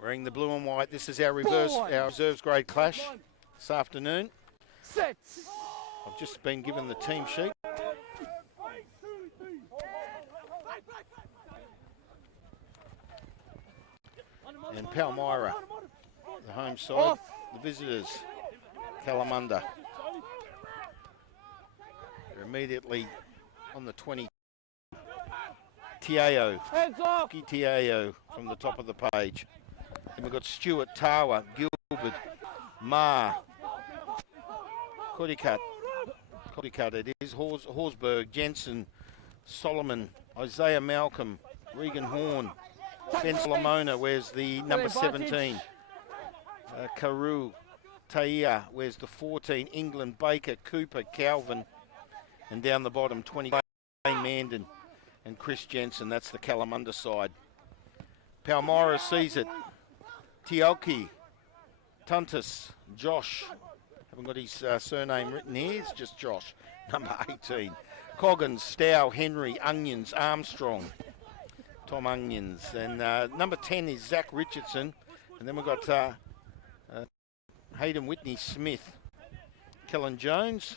Wearing the blue and white. This is our reserves grade clash this afternoon. I've just been given the team sheet. And Palmyra, the home side, the visitors, Kalamunda. They're immediately on the 20. Tiao, Tiao from the top of the page. And we've got Stewart, Tawa, Gilbert, Ma, Kodikat it is, Horsberg, Jensen, Solomon, Isaiah Malcolm, Regan Horn, Ben Solomona, where's the number 17, Carew, Taia, where's the 14, England, Baker, Cooper, Calvin, and down the bottom, 20, Mandan and Chris Jensen, that's the Kalamunda side. Palmyra sees it. Tioki, Tuntus, Josh. Haven't got his surname written here, it's just Josh, number 18. Coggins, Stow, Henry, Onions, Armstrong, Tom Onions. And number 10 is Zach Richardson. And then we've got Hayden Whitney Smith, Kellen Jones,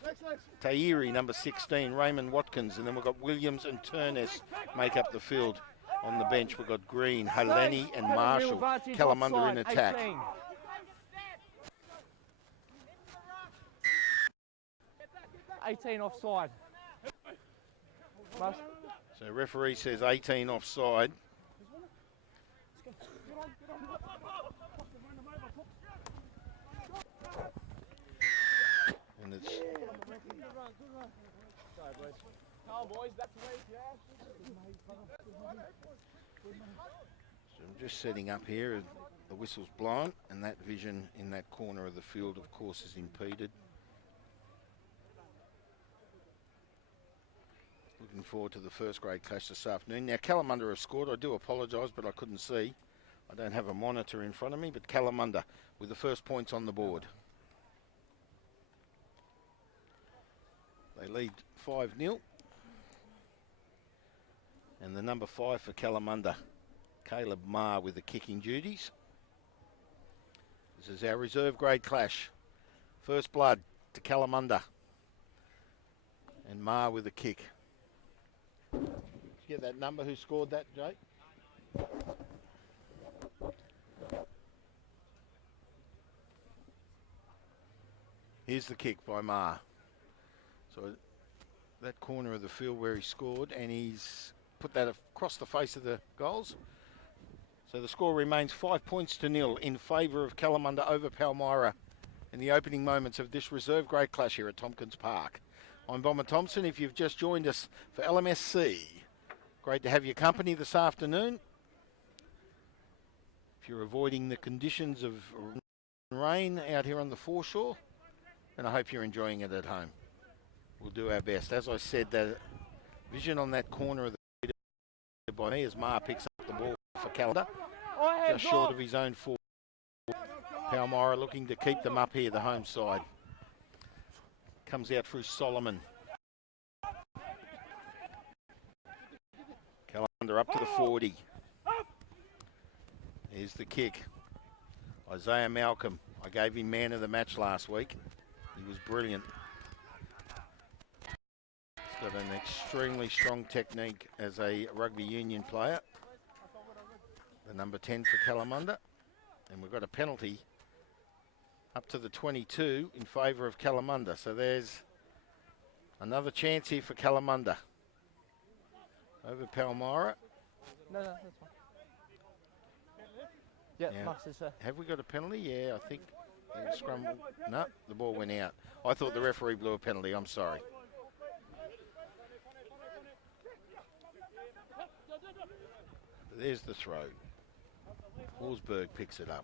Tairi, number 16, Raymond Watkins, and then we've got Williams and Turness make up the field. On the bench, we've got Green, Haleni and Marshall. Kalamunda in attack. 18 offside. So referee says 18 offside. And it's so I'm just setting up here. The whistle's blown, and that vision in that corner of the field, of course, is impeded. Looking forward to the first grade clash this afternoon. Now, Kalamunda have scored. I do apologise, but I couldn't see. I don't have a monitor in front of me, but Kalamunda with the first points on the board. They lead 5-0. And the number 5 for Kalamunda, Caleb Marr with the kicking duties. This is our reserve grade clash. First blood to Kalamunda. And Marr with the kick. Did you get that number who scored that, Jake? Here's the kick by Marr. So that corner of the field where he scored, and he's put that across the face of the goals. So the score remains 5-0 in favour of Kalamunda over Palmyra in the opening moments of this reserve grade clash here at Tompkins Park. I'm Bomber Thompson. If you've just joined us for LMSC, great to have your company this afternoon. If you're avoiding the conditions of rain out here on the foreshore, and I hope you're enjoying it at home. We'll do our best. As I said, the vision on that corner of the by me as Marr picks up the ball for Kalamunda, just short of his own 4. Palmyra looking to keep them up here, the home side. Comes out through Solomon. Kalamunda up to the 40. Here's the kick. Isaiah Malcolm. I gave him man of the match last week. He was brilliant. He's got an extremely strong technique as a rugby union player. The number 10 for Kalamunda. And we've got a penalty up to the 22 in favour of Kalamunda. So there's another chance here for Kalamunda. Over Palmyra. No, that's fine. Yeah, now, have we got a penalty? Yeah, I think. Scrum. No, the ball went out. I thought the referee blew a penalty. I'm sorry. But there's the throw. Horsberg picks it up.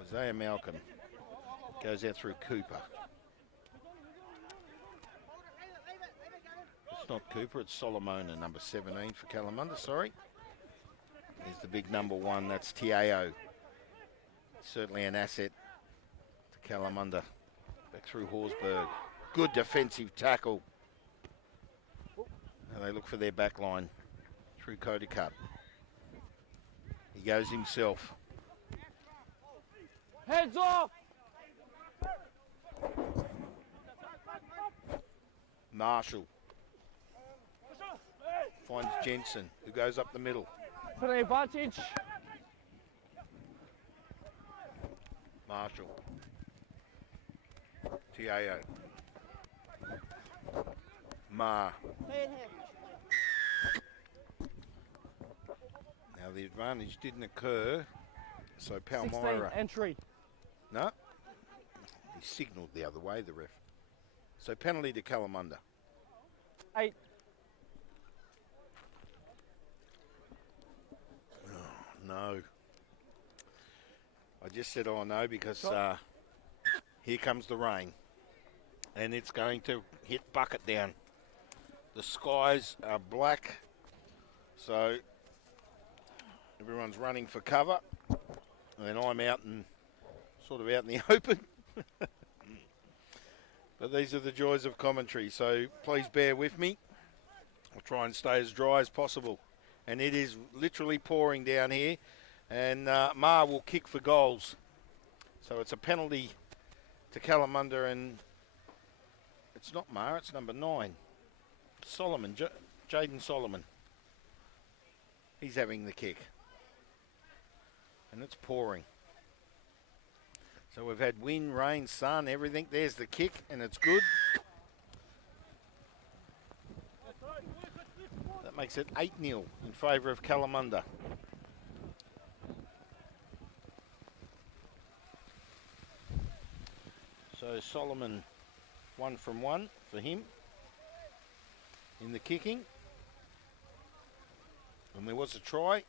Isaiah Malcolm goes out through Cooper. It's not Cooper, it's Solomona, number 17 for Kalamunda, sorry. There's the big number 1, that's Tiao. Certainly an asset to Kalamunda. Back through Horsberg. Good defensive tackle. And they look for their back line through Cody Cup. He goes himself. Heads off! Marshall finds Jensen, who goes up the middle. For the advantage. Marshall. Tiao. Ma. Now the advantage didn't occur, so 16 Palmyra. entry. No. He signalled the other way, the ref. So penalty to Kalamunda. 8. No. I just said, oh no, because here comes the rain. And it's going to hit bucket down. The skies are black, so everyone's running for cover. And I'm out in the open. But these are the joys of commentary, so please bear with me. I'll try and stay as dry as possible. And it is literally pouring down here. And Ma will kick for goals. So it's a penalty to Kalamunda, and it's not Ma, it's number 9. Solomon, Jaden Solomon. He's having the kick. And it's pouring. So we've had wind, rain, sun, everything. There's the kick, and it's good. That makes it 8-0 in favour of Kalamunda. So Solomon, 1 from 1 for him in the kicking. And there was a try,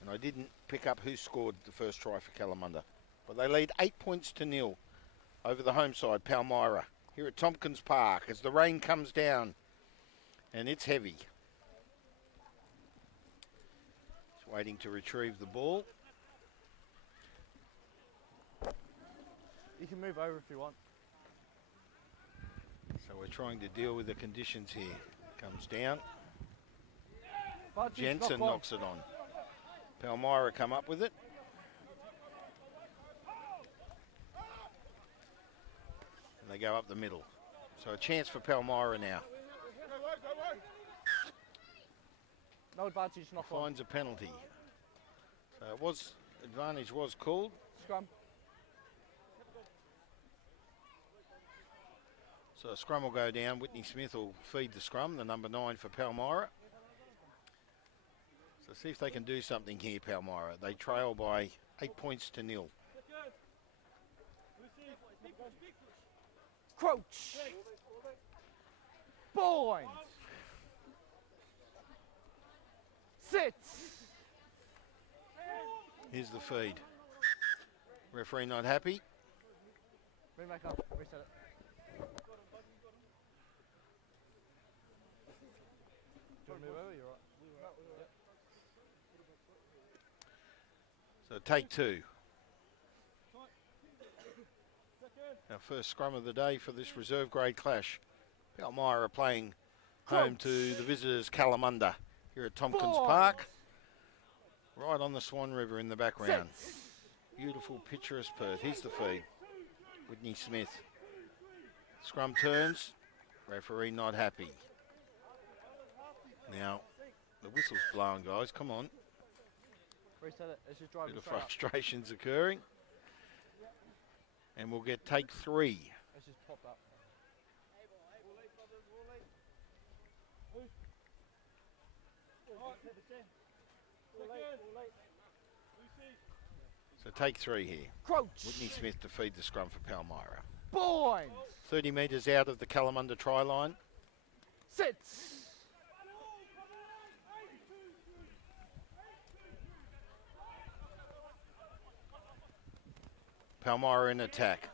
and I didn't pick up who scored the first try for Kalamunda. But they lead 8-0 over the home side, Palmyra, here at Tompkins Park as the rain comes down, and it's heavy. Just waiting to retrieve the ball. You can move over if you want. So we're trying to deal with the conditions here. Comes down. But Jensen knocks it on. Palmyra come up with it. And they go up the middle. So a chance for Palmyra now. No advantage, knock on. Finds a penalty. So advantage was called. Scrum. So a scrum will go down. Whitney Smith will feed the scrum, the number 9 for Palmyra. So see if they can do something here, Palmyra. They trail by 8-0. Crouch. Point. Sit. Here's the feed. Referee not happy. Bring back up. Reset it. Do you want to move over? You're right. So take 2. Our first scrum of the day for this reserve grade clash. Palmyra playing home to the visitors Kalamunda here at Tompkins Park. Right on the Swan River in the background. Beautiful picturesque Perth. Here's the feed. Whitney Smith. Scrum turns. Referee not happy. Now, the whistle's blowing, guys. Come on. Reset it. It's just driving Bit of straight up. frustrations occurring. And we'll get take 3. It's just popped up. So take 3 here. Crouch. Whitney Smith to feed the scrum for Palmyra. Point. 30 metres out of the Kalamunda try line. Sits. Palmyra in attack.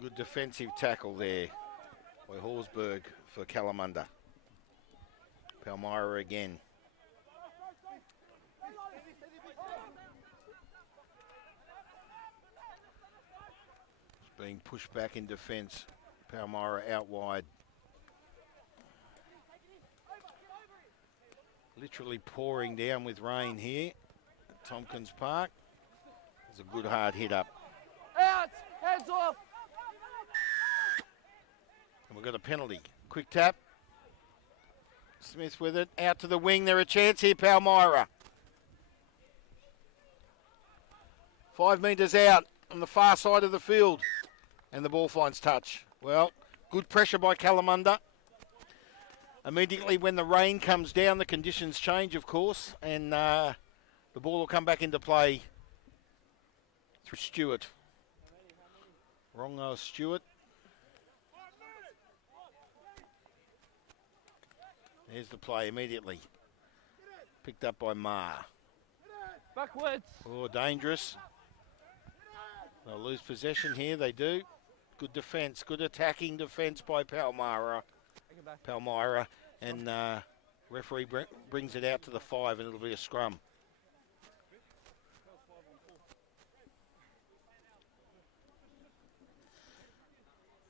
Good defensive tackle there by Horsburgh for Kalamunda. Palmyra again. It's being pushed back in defence. Palmyra out wide. Literally pouring down with rain here at Tompkins Park. It's a good hard hit up. Out! Hands off! And we've got a penalty. Quick tap. Smith with it. Out to the wing. There a chance here, Palmyra. 5 metres out on the far side of the field. And the ball finds touch. Well, good pressure by Kalamunda. Immediately when the rain comes down, the conditions change, of course. And the ball will come back into play through Stewart. Wrong, Stewart. There's the play immediately. Picked up by Ma. Backwards! Oh, dangerous. They'll lose possession here, they do. Good defence, good attacking defence by Palmyra. And referee brings it out to the 5 and it'll be a scrum.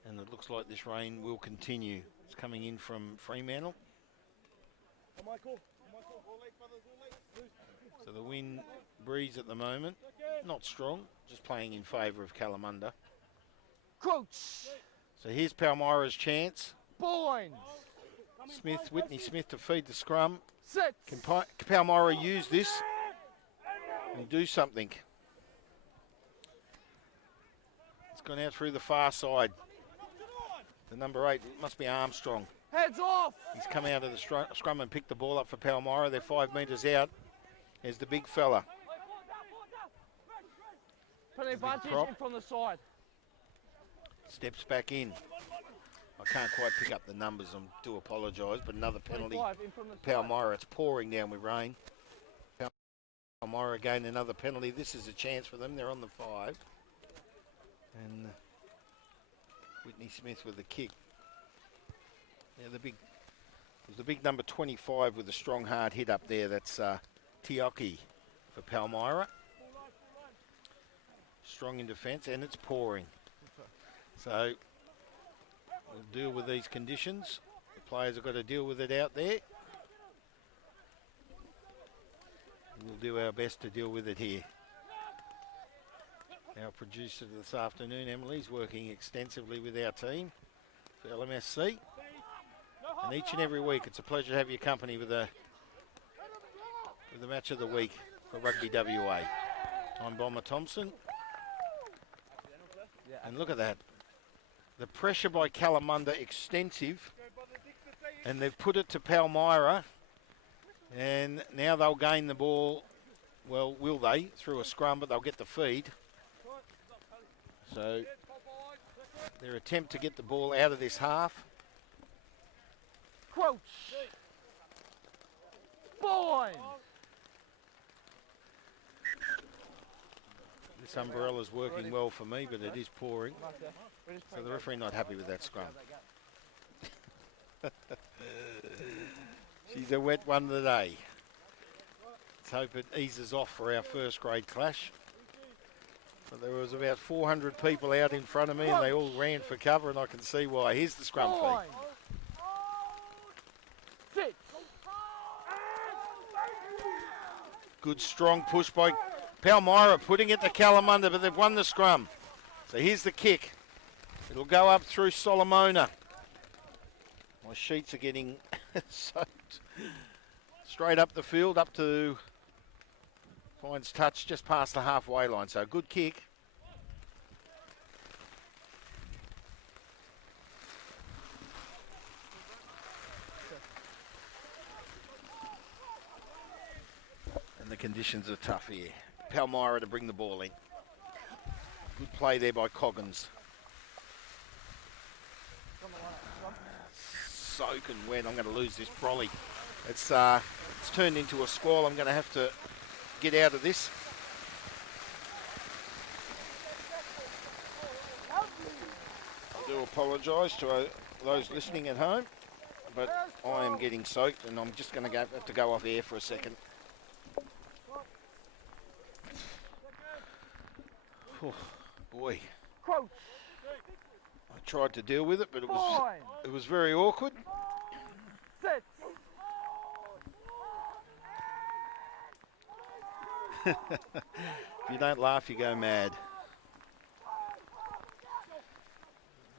And it looks like this rain will continue. It's coming in from Fremantle. So the wind breeze at the moment, not strong, just playing in favour of Kalamunda. Crouch! So here's Palmyra's chance. Boyne! Whitney Smith to feed the scrum. Sit! Can Palmyra use this and do something? It's gone out through the far side. The number 8 must be Armstrong. Heads off! He's come out of the scrum and picked the ball up for Palmyra. They're 5 metres out. There's the big fella. Put an advantage in from the side. Steps back in. I can't quite pick up the numbers. I do apologise, but another penalty. Palmyra, it's pouring down with rain. Palmyra again, another penalty. This is a chance for them. They're on the 5. And Whitney Smith with the kick. Yeah, there's the big number 25 with a strong hard hit up there. That's Tioki for Palmyra. Strong in defence, and it's pouring. So we'll deal with these conditions. The players have got to deal with it out there. We'll do our best to deal with it here. Our producer this afternoon, Emily's working extensively with our team for LMSC. And each and every week, it's a pleasure to have your company with the match of the week for Rugby WA. I'm Bomber Thompson. And look at that. The pressure by Kalamunda extensive. And they've put it to Palmyra. And now they'll gain the ball. Well, will they? Through a scrum, but they'll get the feed. So their attempt to get the ball out of this half. Crouch! Boyne! This umbrella's working well for me, but it is pouring. So the referee not happy with that scrum. She's a wet one today. Let's hope it eases off for our first grade clash. But there was about 400 people out in front of me and they all ran for cover, and I can see why. Here's the scrum feed. Good strong push by Palmyra, putting it to Kalamunda, but they've won the scrum. So here's the kick. It'll go up through Solomona. My sheets are getting soaked. Straight up the field, up to, finds touch just past the halfway line. So good kick. And the conditions are tough here. Palmyra to bring the ball in. Good play there by Coggins. Soaking wet. I'm going to lose this brolly. It's turned into a squall. I'm going to have to get out of this. I do apologise to those listening at home, but I am getting soaked and I'm just going to have to go off air for a second. Oh, boy. I tried to deal with it, but it was very awkward. If you don't laugh, you go mad.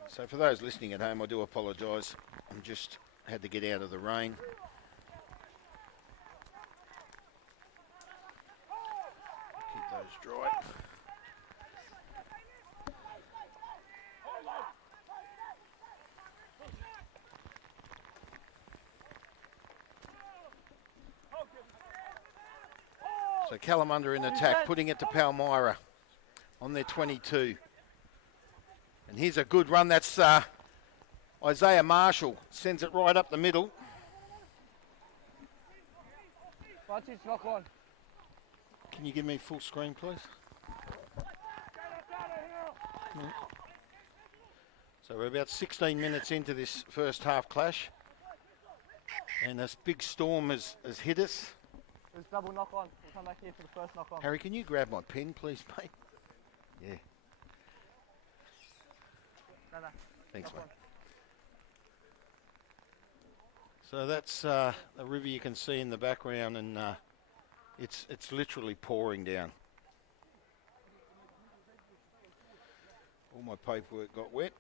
So for those listening at home, I do apologise. I'm just had to get out of the rain. Keep those dry. So Kalamunda in attack, putting it to Palmyra on their 22. And here's a good run. That's Isaiah Marshall. Sends it right up the middle. Knock on. Can you give me full screen, please? So we're about 16 minutes into this first half clash. And this big storm has hit us. There's double knock on. We'll come back here for the first knock on. Harry, can you grab my pen, please, mate? Yeah. No. Thanks, knock mate. So that's a river you can see in the background, and it's literally pouring down. All my paperwork got wet.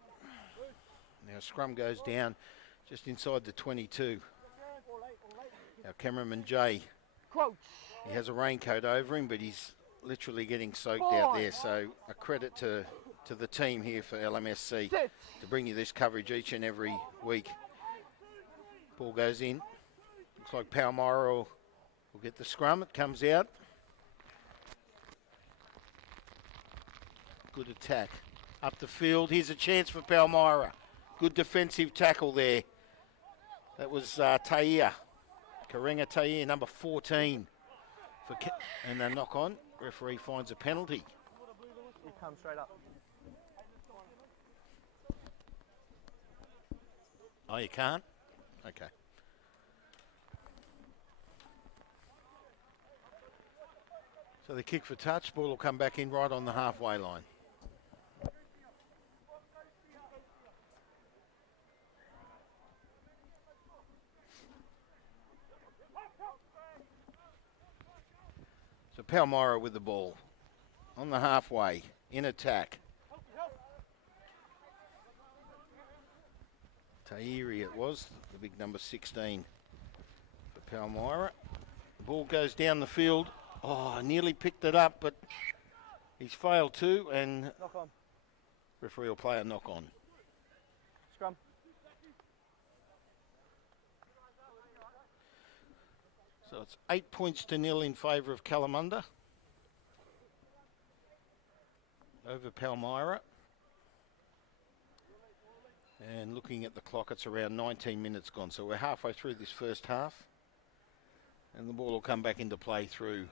Now scrum goes down just inside the 22. Our cameraman Jay, he has a raincoat over him, but he's literally getting soaked out there. So a credit to the team here for LMSC to bring you this coverage each and every week. Ball goes in. Looks like Palmyra will get the scrum. It comes out. Good attack. Up the field. Here's a chance for Palmyra. Good defensive tackle there. That was Taia. Karenga Taia, number 14. And a knock on. Referee finds a penalty. You come straight up. Oh, you can't? Okay. So the kick for touch. Ball will come back in right on the halfway line. So Palmyra with the ball on the halfway, in attack. Tairi it was, the big number 16 for Palmyra. The ball goes down the field. Oh, nearly picked it up, but he's failed to, and knock on. Referee will play a knock on. Scrum. So it's 8 points to 0 in favour of Kalamunda over Palmyra. And looking at the clock, it's around 19 minutes gone. So we're halfway through this first half. And the ball will come back into play through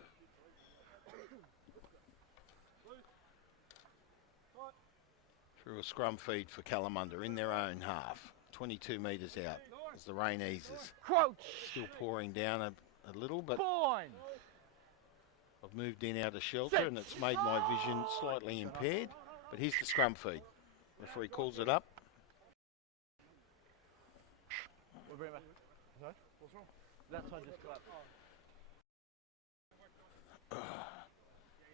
a scrum feed for Kalamunda in their own half. 22 metres out as the rain eases. Still pouring down a little, but I've moved in out of shelter and it's made my vision slightly impaired. But here's the scrum feed. Referee calls it up. We'll bring it back. Sorry? What's wrong? That side just got up.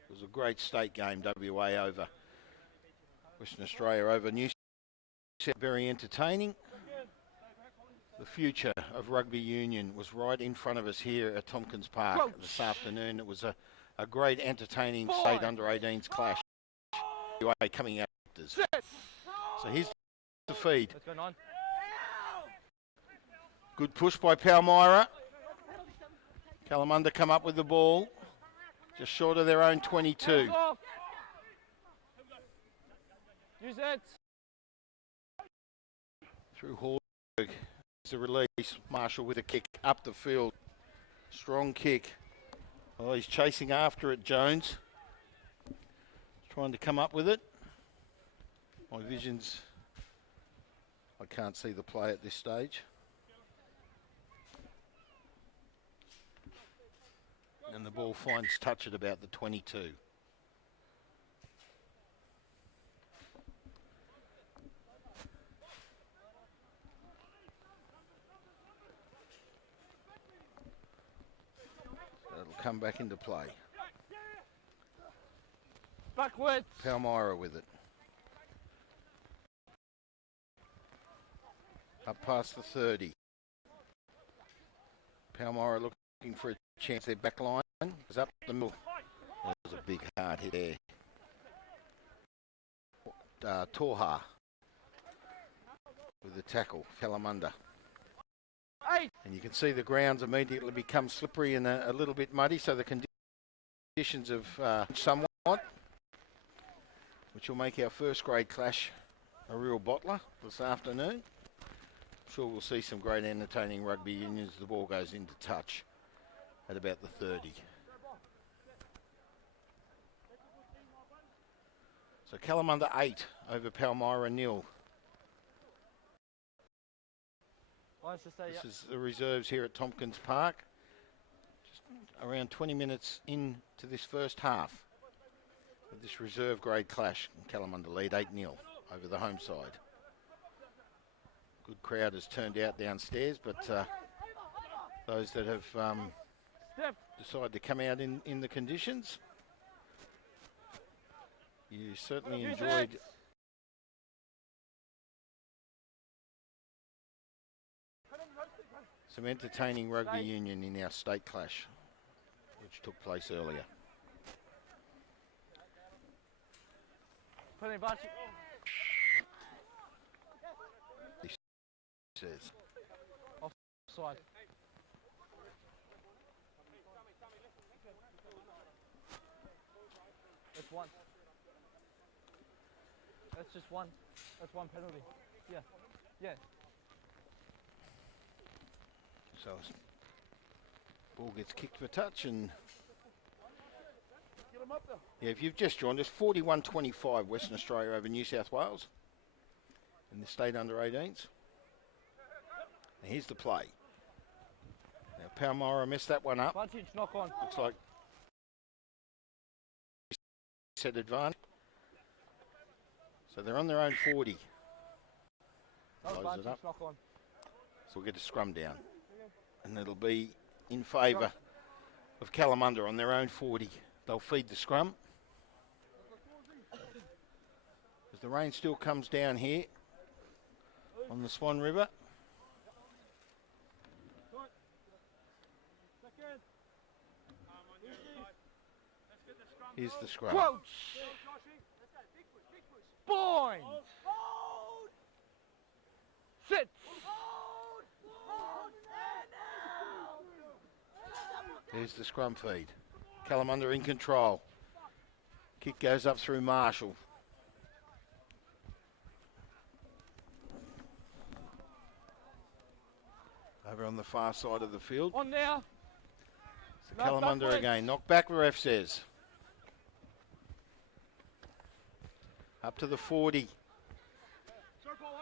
It was a great state game, WA over Western Australia over New South Wales. Very entertaining. The future of rugby union was right in front of us here at Tompkins Park this afternoon. It was a great entertaining state under-18s clash. WA coming out. So here's the feed. Let's go 9. Good push by Palmyra. Kalamunda come up with the ball. Just short of their own 22. Use it. Through Hallberg. It's a release. Marshall with a kick up the field. Strong kick. Oh, he's chasing after it, Jones. Trying to come up with it. My vision's... I can't see the play at this stage. And the ball finds touch at about the 22. It'll come back into play. Backwards. Palmyra with it. Up past the 30. Palmyra looking for a chance. Their back line is up the middle. That was a big hard hit there. Torha with the tackle, Kalamunda. And you can see the grounds immediately become slippery and a little bit muddy, so the conditions have somewhat, which will make our first grade clash a real bottler this afternoon. I'm sure we'll see some great entertaining rugby union as the ball goes into touch at about the 30. So Kalamunda 8 over Palmyra 0. This is the reserves here at Tompkins Park. Just around 20 minutes into this first half of this reserve grade clash. Kalamunda lead 8-0 over the home side. Good crowd has turned out downstairs, but those that have decided to come out in the conditions, you certainly enjoyed some entertaining rugby union in our state clash, which took place earlier. He says. Offside. That's one. That's just one. That's one penalty. Yeah. Yeah. So ball gets kicked for touch, and yeah, if you've just joined us, 41-25 Western Australia over New South Wales in the state under 18s. And here's the play. Now Palmyra messed that one up. Buntage, knock on. Looks like set advantage. So they're on their own 40. Close it up. Knock on. So we'll get a scrum down. And it'll be in favour of Kalamunda on their own 40. They'll feed the scrum. As the rain still comes down here on the Swan River. Here's the scrum. Crouch. Bind. Sit. There's the scrum feed. Kalamunda in control. Kick goes up through Marshall. Over on the far side of the field. On now. So Kalamunda again. Knock back, the ref says. Up to the 40.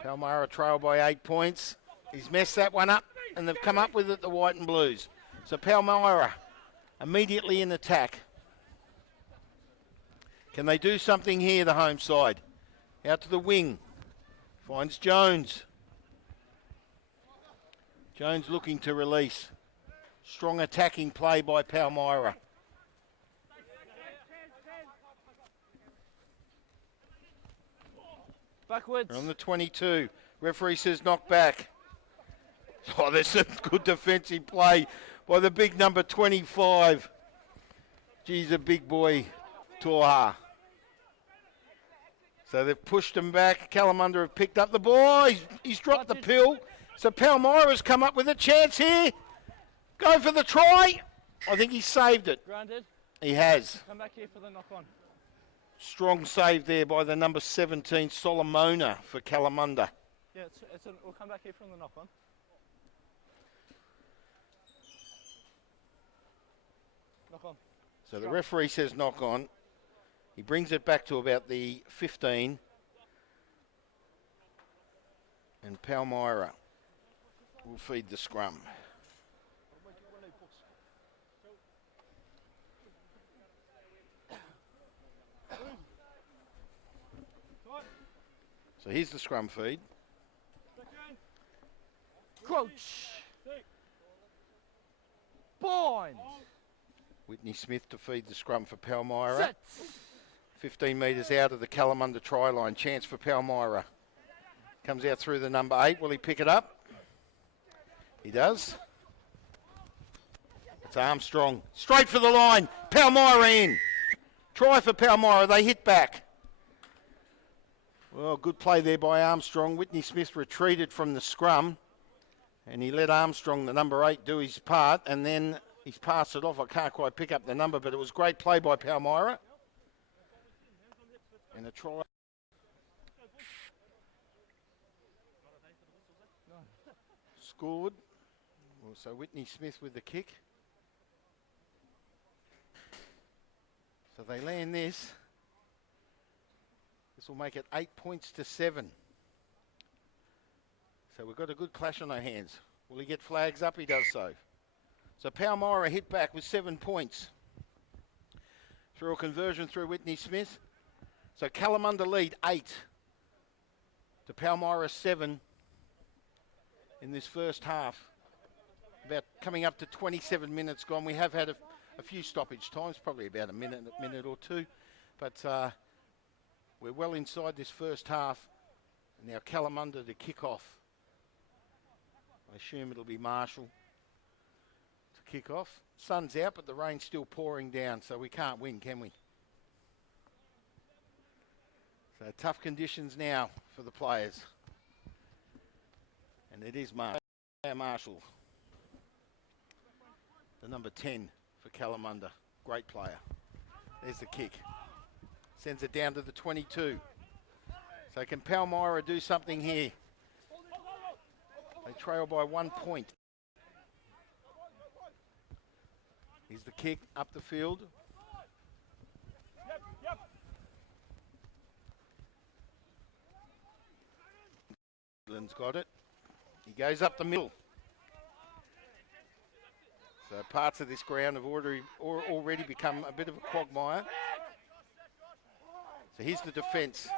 Palmyra trail by 8 points. He's messed that one up, and they've come up with it, the white and blues. So Palmyra immediately in attack. Can they do something here, the home side? Out to the wing. Finds Jones. Jones looking to release. Strong attacking play by Palmyra. Backwards. They're on the 22. Referee says knock back. Oh, there's some good defensive play by the big number 25. Geez, a big boy, Torha. So they've pushed him back. Kalamunda have picked up the ball. He's dropped the pill. So Palmyra's come up with a chance here. Go for the try. I think he saved it. Grounded. He has. Come back here for the knock on. Strong save there by the number 17, Solomona, for Kalamunda. Yeah, we'll come back here from the knock on. Knock on. So the referee says knock on. He brings it back to about the 15. And Palmyra will feed the scrum. So here's the scrum feed. Crouch. Bind. Whitney Smith to feed the scrum for Palmyra. Set. 15 metres out of the Kalamunda try line. Chance for Palmyra. Comes out through the number 8. Will he pick it up? He does. It's Armstrong. Straight for the line. Palmyra in. Try for Palmyra. They hit back. Well, good play there by Armstrong. Whitney Smith retreated from the scrum. And he let Armstrong, the number 8, do his part. And then he's passed it off. I can't quite pick up the number, but it was great play by Palmyra. And a try. Scored. Also Whitney Smith with the kick. So they land this. This will make it 8 points to 7. So we've got a good clash on our hands. Will he get flags up? He does so. So Palmyra hit back with 7 points. Through a conversion through Whitney Smith. So Kalamunda lead 8 to Palmyra 7 in this first half. About coming up to 27 minutes gone. We have had a few stoppage times, probably about a minute or two. But we're well inside this first half. And now Kalamunda to kick off. I assume it'll be Marshall to kick off. Sun's out, but the rain's still pouring down, so we can't win, can we? So tough conditions now for the players. And it is Marshall, the number 10 for Kalamunda. Great player. There's the kick. Sends it down to the 22. So can Palmyra do something here? They trail by 1 point. Here's the kick up the field. Glenn's got it. He goes up the middle. So parts of this ground have already become a bit of a quagmire. So here's the defence.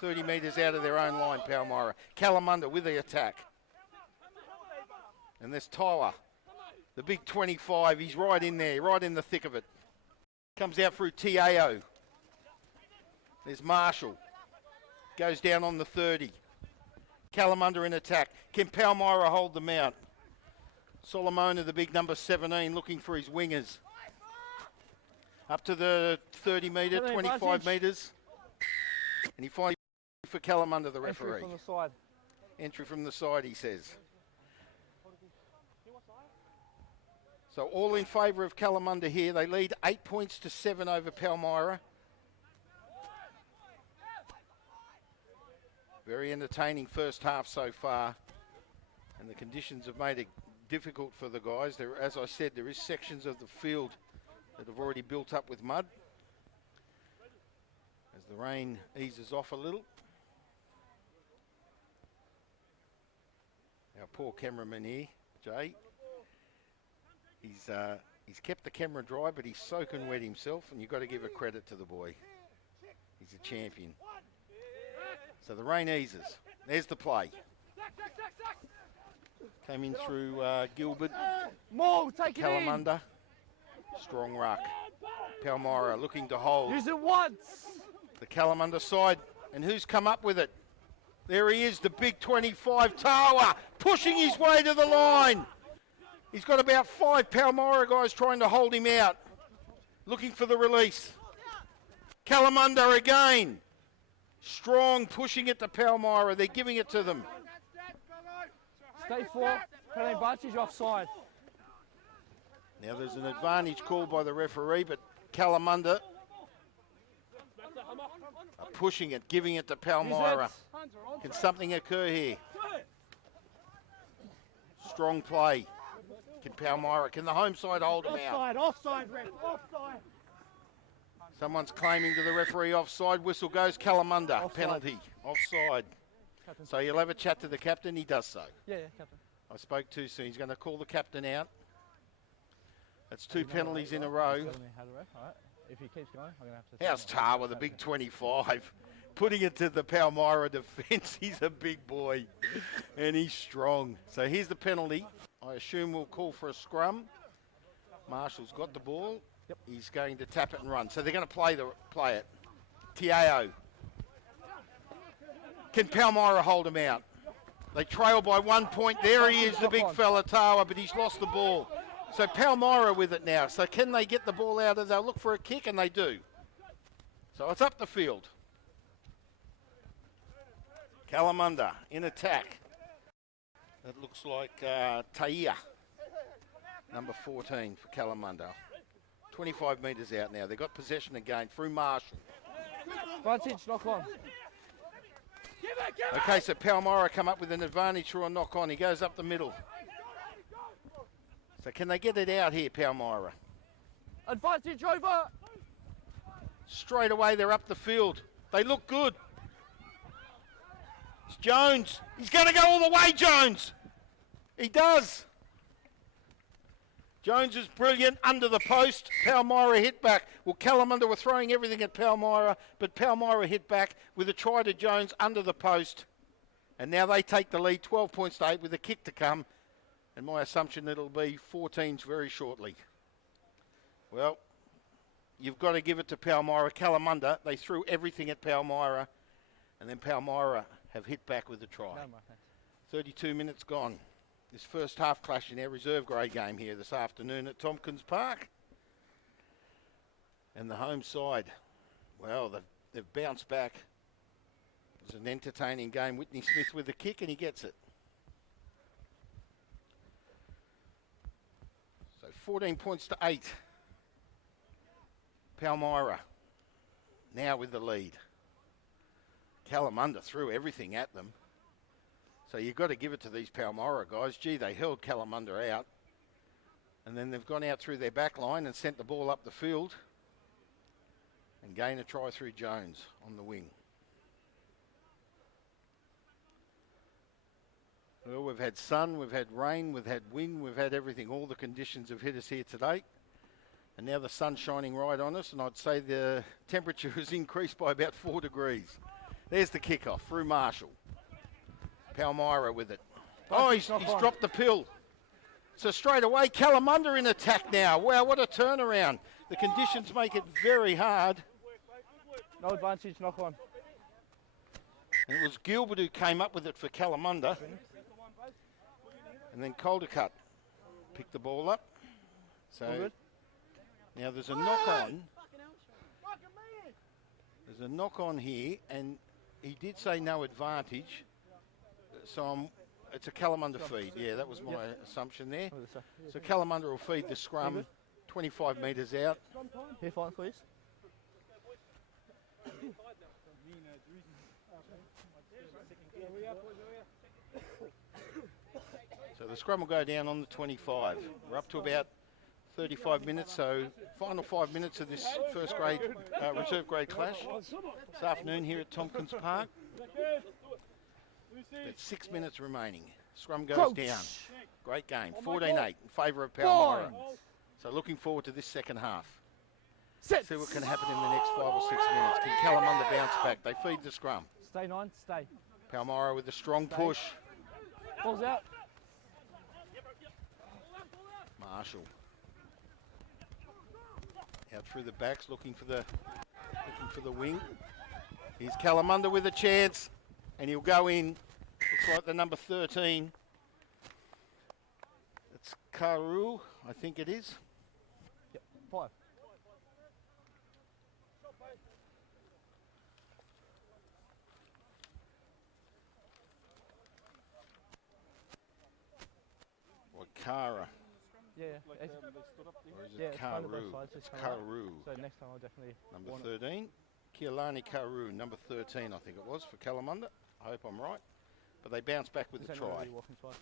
30 metres out of their own line, Palmyra. Kalamunda with the attack. And there's Tyler, the big 25. He's right in there, right in the thick of it. Comes out through Tao. There's Marshall. Goes down on the 30. Kalamunda in attack. Can Palmyra hold them out? Solomona, the big number 17, looking for his wingers. Up to the 30 metre, 25 metres. And he finally for Kalamunda, the referee. Entry from the side. Entry from the side, he says. So all in favour of Kalamunda here. They lead 8 points to 7 over Palmyra. Very entertaining first half so far. And the conditions have made it difficult for the guys. There, as I said, there is sections of the field that have already built up with mud. As the rain eases off a little. Our poor cameraman here, Jay. He's kept the camera dry, but he's soaking wet himself, and you've got to give a credit to the boy. He's a champion. So the rain eases. There's the play. Came in through Gilbert. More, take it in. Kalamunda. Strong ruck. Palmyra looking to hold. Use it once. The Kalamunda side. And who's come up with it? There he is, the big 25, Tawa, pushing his way to the line. He's got about 5 Palmyra guys trying to hold him out. Looking for the release. Kalamunda again. Strong, pushing it to Palmyra. They're giving it to them. Stay 4. Penalty advantage offside. Now there's an advantage called by the referee, but Kalamunda are pushing it, giving it to Palmyra. Can something occur here? Strong play. Can Palmyra, can the home side hold him out? Offside, ref, offside. Someone's claiming to the referee offside. Whistle goes, Kalamunda. Offside. Penalty, offside. Captain. So you'll have a chat to the captain, he does so. Yeah, Captain. I spoke too soon, he's going to call the captain out. That's 2 penalties in a row. If he keeps going, I'm going to have to... How's Tawa, the big 25, putting it to the Palmyra defence. He's a big boy and he's strong. So here's the penalty. I assume we'll call for a scrum. Marshall's got the ball. Yep. He's going to tap it and run. So they're going to play it. Tiao. Can Palmyra hold him out? They trail by 1 point. There he is, the big fella, Tawa, but he's lost the ball. So Palmyra with it now. So can they get the ball out of? They'll look for a kick, and they do. So it's up the field. Kalamunda in attack. It looks like Taia, number 14 for Kalamunda. 25 metres out now. They've got possession again through Marshall. Advantage, knock on. Okay, so Palmyra come up with an advantage through a knock on. He goes up the middle. So can they get it out here, Palmyra? Advantage over. Straight away, they're up the field. They look good. It's Jones. He's going to go all the way, Jones. He does. Jones is brilliant under the post. Palmyra hit back. Well, Kalamunda were throwing everything at Palmyra, but Palmyra hit back with a try to Jones under the post. And now they take the lead, 12 points to 8 with a kick to come. And my assumption it'll be 14s very shortly. Well, you've got to give it to Palmyra. Kalamunda, they threw everything at Palmyra, and then Palmyra have hit back with a try. 32 minutes gone. This first half clash in our reserve grade game here this afternoon at Tompkins Park. And the home side, well, they've bounced back. It was an entertaining game. Whitney Smith with the kick, and he gets it. So 14 points to 8. Palmyra now with the lead. Kalamunda threw everything at them. So you've got to give it to these Palmyra guys. Gee, they held Kalamunda out. And then they've gone out through their back line and sent the ball up the field. And gain a try through Jones on the wing. Well, we've had sun, we've had rain, we've had wind, we've had everything. All the conditions have hit us here today. And now the sun's shining right on us, and I'd say the temperature has increased by about 4 degrees. There's the kickoff through Marshall. Palmyra with it. Oh, he's dropped the pill. So straight away, Kalamunda in attack now. Wow, what a turnaround. The conditions make it very hard. No advantage, knock on. And it was Gilbert who came up with it for Kalamunda. And then Caldercut picked the ball up. So now there's a knock on. There's a knock on here, and he did say no advantage. So it's a Kalamunda feed. Yeah, that was my assumption there. So Kalamunda will feed the scrum 25 metres out. Here, fine, please. So the scrum will go down on the 25. We're up to about 35 minutes, so final 5 minutes of this first grade, reserve grade clash this afternoon here at Tompkins Park. About 6 minutes remaining. Scrum goes down. Great game. 14-8 in favour of Palmyra. So looking forward to this second half. See what can happen in the next 5 or 6 minutes. Can Kalamunda bounce back? They feed the scrum. Stay 9, stay. Palmyra with a strong push. Ball's out. Marshall. Out through the backs, looking for the wing. Here's Kalamunda with a chance, and he'll go in. Looks like the number 13. It's Karu, I think it is. Yep, 5. Or Kara. Yeah, Or is yeah, it it's kind of both Karu? sides, It's just coming out. Karu. So next time I'll definitely Number want 13. Kialani Karu, number 13, I think it was, for Kalamunda. I hope I'm right. But they bounce back with a Anywhere try. you walk inside.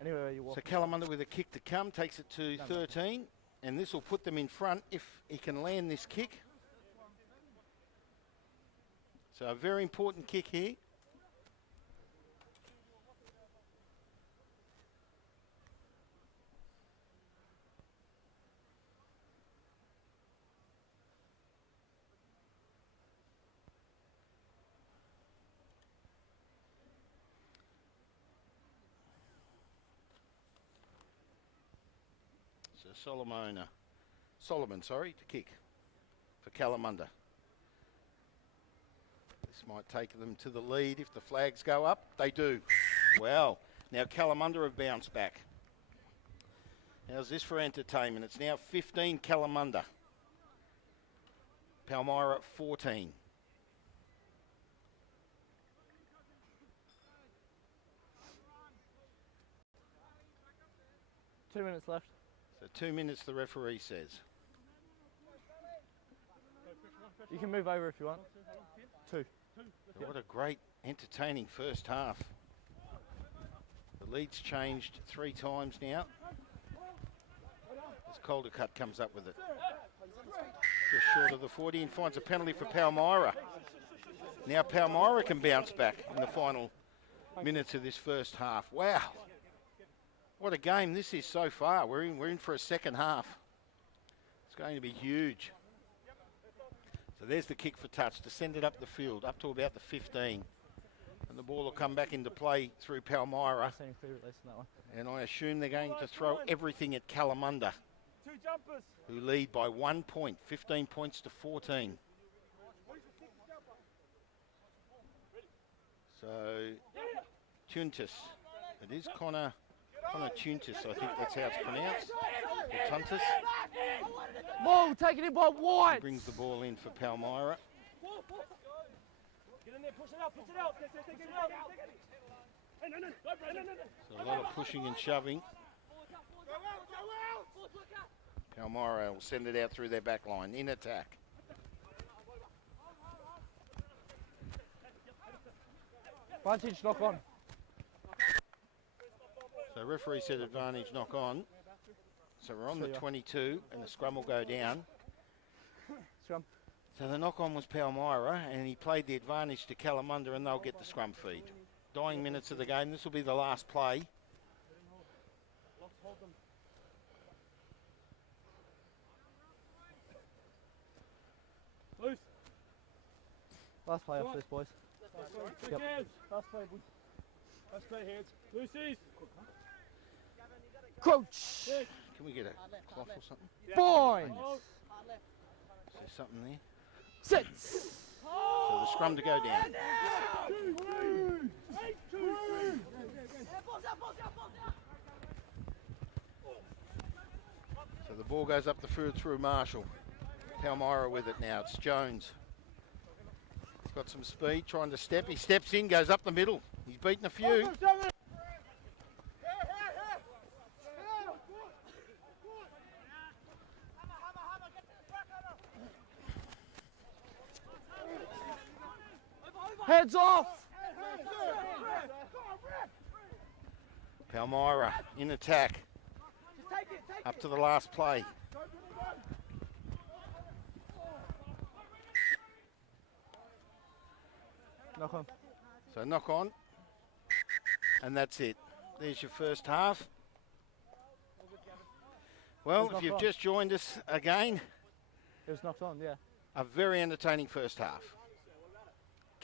Anywhere you walk. So Kalamunda with a kick to come, takes it to 13. And this will put them in front if he can land this kick. So a very important kick here. Solomon, to kick for Kalamunda. This might take them to the lead if the flags go up. They do. Well, now Kalamunda have bounced back. How's this for entertainment? It's now 15 Kalamunda. Palmyra 14. Two minutes left. So 2 minutes, the referee says. You can move over if you want. Two. What a great, entertaining first half. The lead's changed 3 times now. As Caldercut comes up with it. Just short of the 40 and finds a penalty for Palmyra. Now Palmyra can bounce back in the final minutes of this first half. Wow. What a game this is so far. We're in for a second half. It's going to be huge. So there's the kick for touch to send it up the field, up to about the 15. And the ball will come back into play through Palmyra. And I assume they're going to throw everything at Kalamunda, who lead by 1 point, 15 points to 14. So, Tuntis. It is Connor Tuntis, I think that's how it's pronounced. Or Tuntis. Ball taken in by White. He brings the ball in for Palmyra. Get in there, push it out, push it out. So a lot of pushing and shoving. Palmyra will send it out through their back line in attack. Advantage knock on. So referee said advantage knock on. So we're on the 22 and the scrum will go down. Scrum. So the knock on was Palmyra and he played the advantage to Kalamunda and they'll get the scrum feed. Dying minutes of the game. This will be the last play. Loose. Last play after this, boys. Yep. Last play, boys. Last play, hands. Lucy's. Coach. Can we get a cloth or something? Points. Is there something there? Sits. So the scrum to go down. So the ball goes up the field through Marshall. Palmyra with it now. It's Jones. He's got some speed, trying to step. He steps in, goes up the middle. He's beaten a few. Heads off. Palmyra in attack. Up to the last play. Knock on. So knock on. And that's it. There's your first half. Well, if you've just joined us again, It was knocked on, yeah. a very entertaining first half.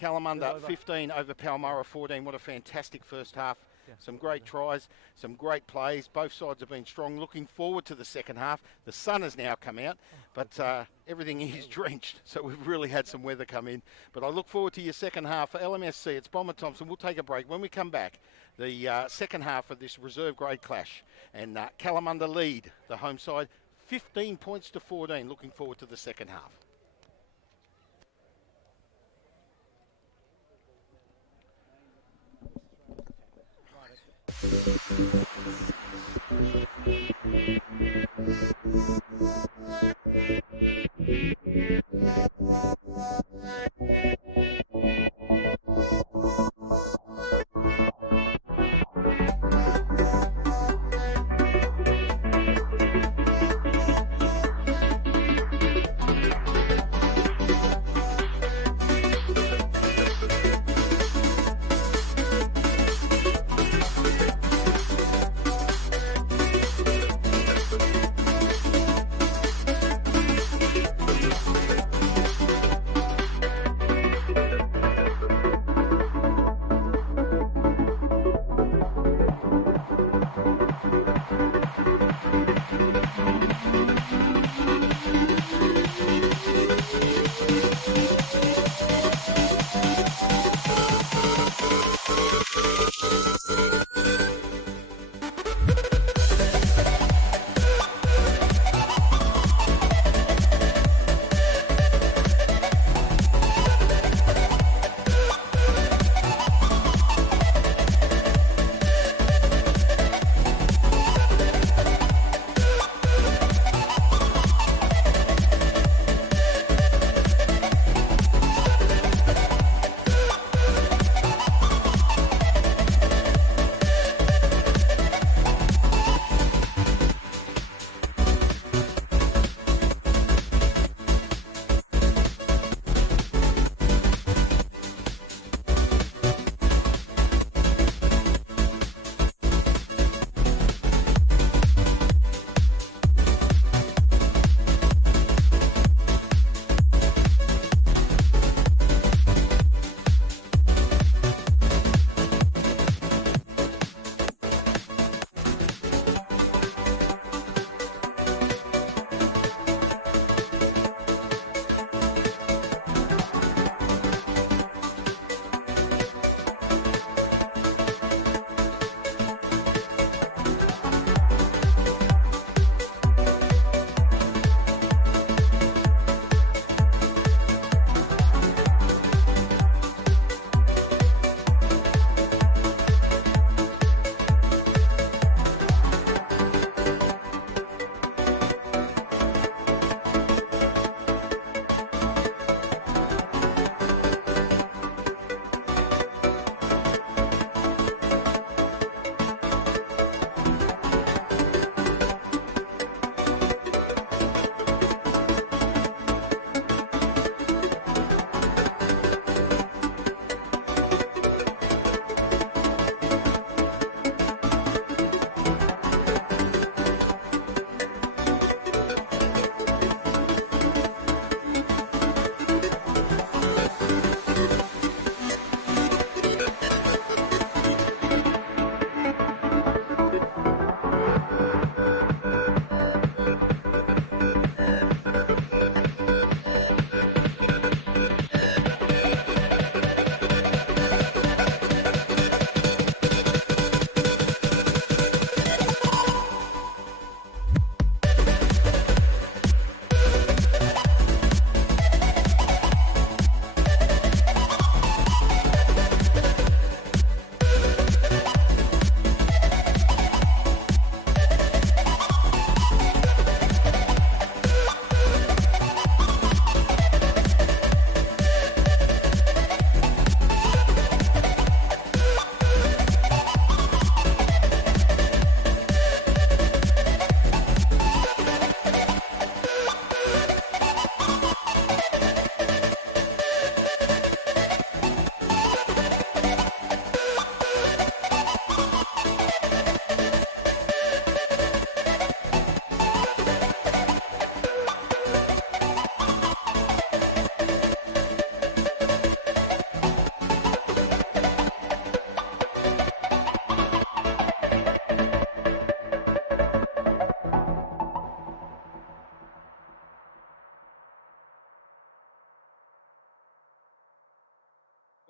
Kalamunda 15 over Palmyra 14. What a fantastic first half. Yeah. Some great tries, some great plays. Both sides have been strong. Looking forward to the second half. The sun has now come out, but everything is drenched, so we've really had some weather come in. But I look forward to your second half. For LMSC, it's Bomber Thompson. We'll take a break. When we come back, the second half of this reserve grade clash. And Kalamunda lead the home side 15 points to 14. Looking forward to the second half.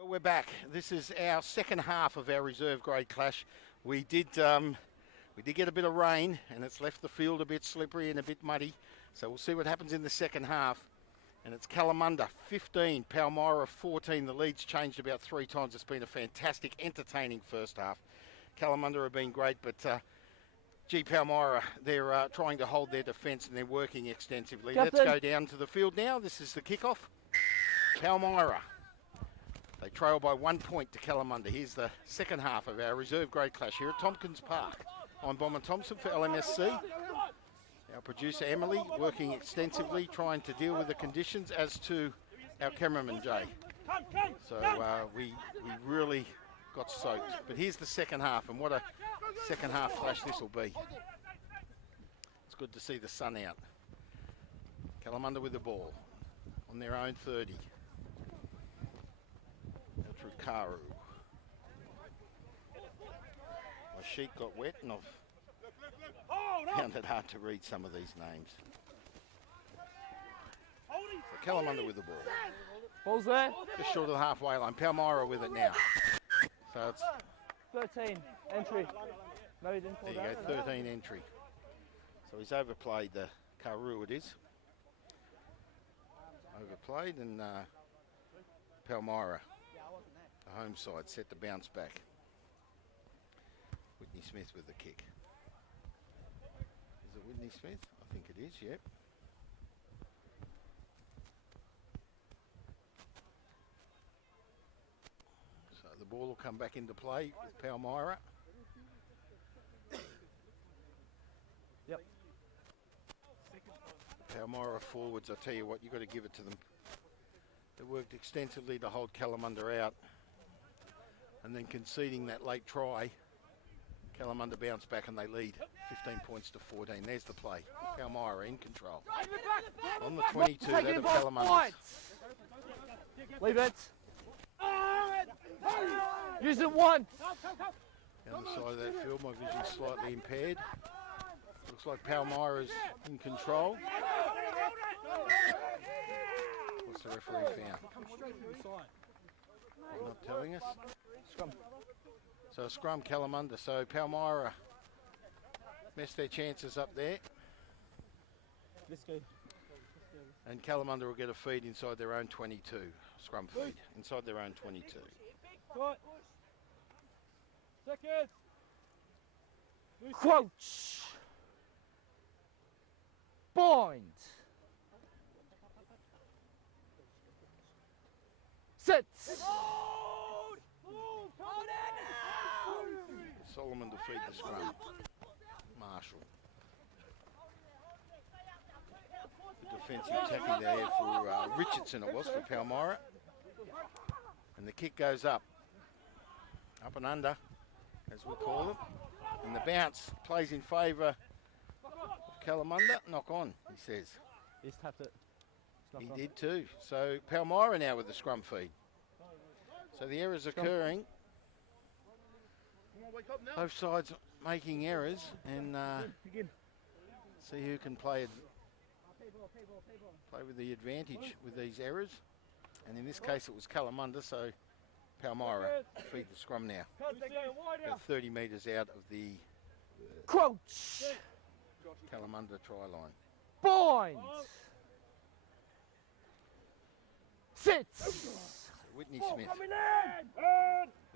We're back. This is our second half of our reserve grade clash. We did get a bit of rain, and it's left the field a bit slippery and a bit muddy. So we'll see what happens in the second half. And it's Kalamunda 15, Palmyra 14. The lead's changed about 3 times. It's been a fantastic, entertaining first half. Kalamunda have been great, but Palmyra, they're trying to hold their defence and they're working extensively. Captain. Let's go down to the field now. This is the kickoff. Palmyra. They trail by 1 point to Kalamunda. Here's the second half of our reserve grade clash here at Tompkins Park. I'm Bomber Thompson for LMSC. Our producer Emily working extensively trying to deal with the conditions, as to our cameraman Jay. So we really got soaked. But here's the second half, and what a second half clash this will be. It's good to see the sun out. Kalamunda with the ball on their own 30. Out through Karu. My sheet got wet and I've found it hard to read some of these names. So Kalamunda with the ball. Ball's there. Just short of the halfway line. Palmyra with it now. So it's 13. Entry. No, he didn't fall there you down. go, 13 entry. So he's overplayed the Karu, it is. Overplayed, and Palmyra, the home side, set to bounce back. Whitney Smith with the kick. Is it Whitney Smith? I think it is, yep. So the ball will come back into play with Palmyra. Yep. Palmyra forwards, I tell you what, you've got to give it to them. They worked extensively to hold Kalamunda out. And then conceding that late try, Kalamunda bounced back and they lead 15 points to 14. There's the play. Palmyra in control. On the 22, that of Kalamunda. Leave it. Use it once. Down the side of that field, my vision's slightly impaired. Looks like Palmyra's in control. What's the referee found? They're not telling us. Scrum. So a scrum Kalamunda. So Palmyra missed their chances up there. Let's go. And Kalamunda will get a feed inside their own 22. Scrum feed inside their own 22. Right. Second. Crouch. Bind. Sit. Solomon to feed the scrum. Marshall. Good defensive tackle there for Richardson, it was, for Palmyra. And the kick goes up. Up and under, as we call it. And the bounce plays in favour of Kalamunda. Knock on, he says. He's tapped it. He did too. So Palmyra now with the scrum feed. So the errors occurring. Both sides making errors, and see who can play with the advantage with these errors. And in this case it was Kalamunda, so Palmyra feed the scrum now. About 30 metres out of the Crouch. Kalamunda try line. Bind. Sit. Whitney Smith with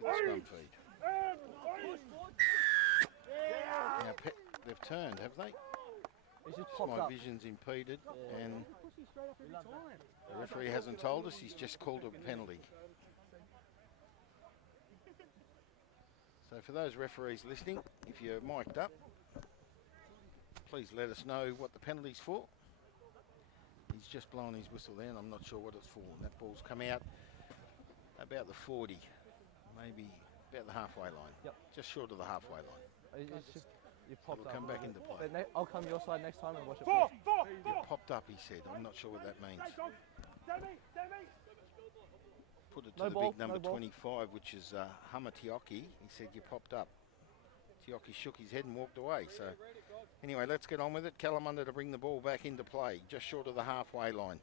the scrum feed. Now they've turned, have they? He's just popped My up. vision's impeded, and the referee hasn't told us. He's just called a penalty. So for those referees listening, if you're mic'd up, please let us know what the penalty's for. He's just blown his whistle there, and I'm not sure what it's for. And that ball's come out about the 40, maybe about the halfway line. Yep. Just short of the halfway line. It's just, you popped It'll up. come back into play. But I'll come your side next time and watch it. Four. You popped up, he said. I'm not sure what that means. Put it to No the ball, big number no ball. 25, which is Hummer Tioki. He said you popped up. Tioki shook his head and walked away. So anyway, let's get on with it. Kalamunda to bring the ball back into play, just short of the halfway line.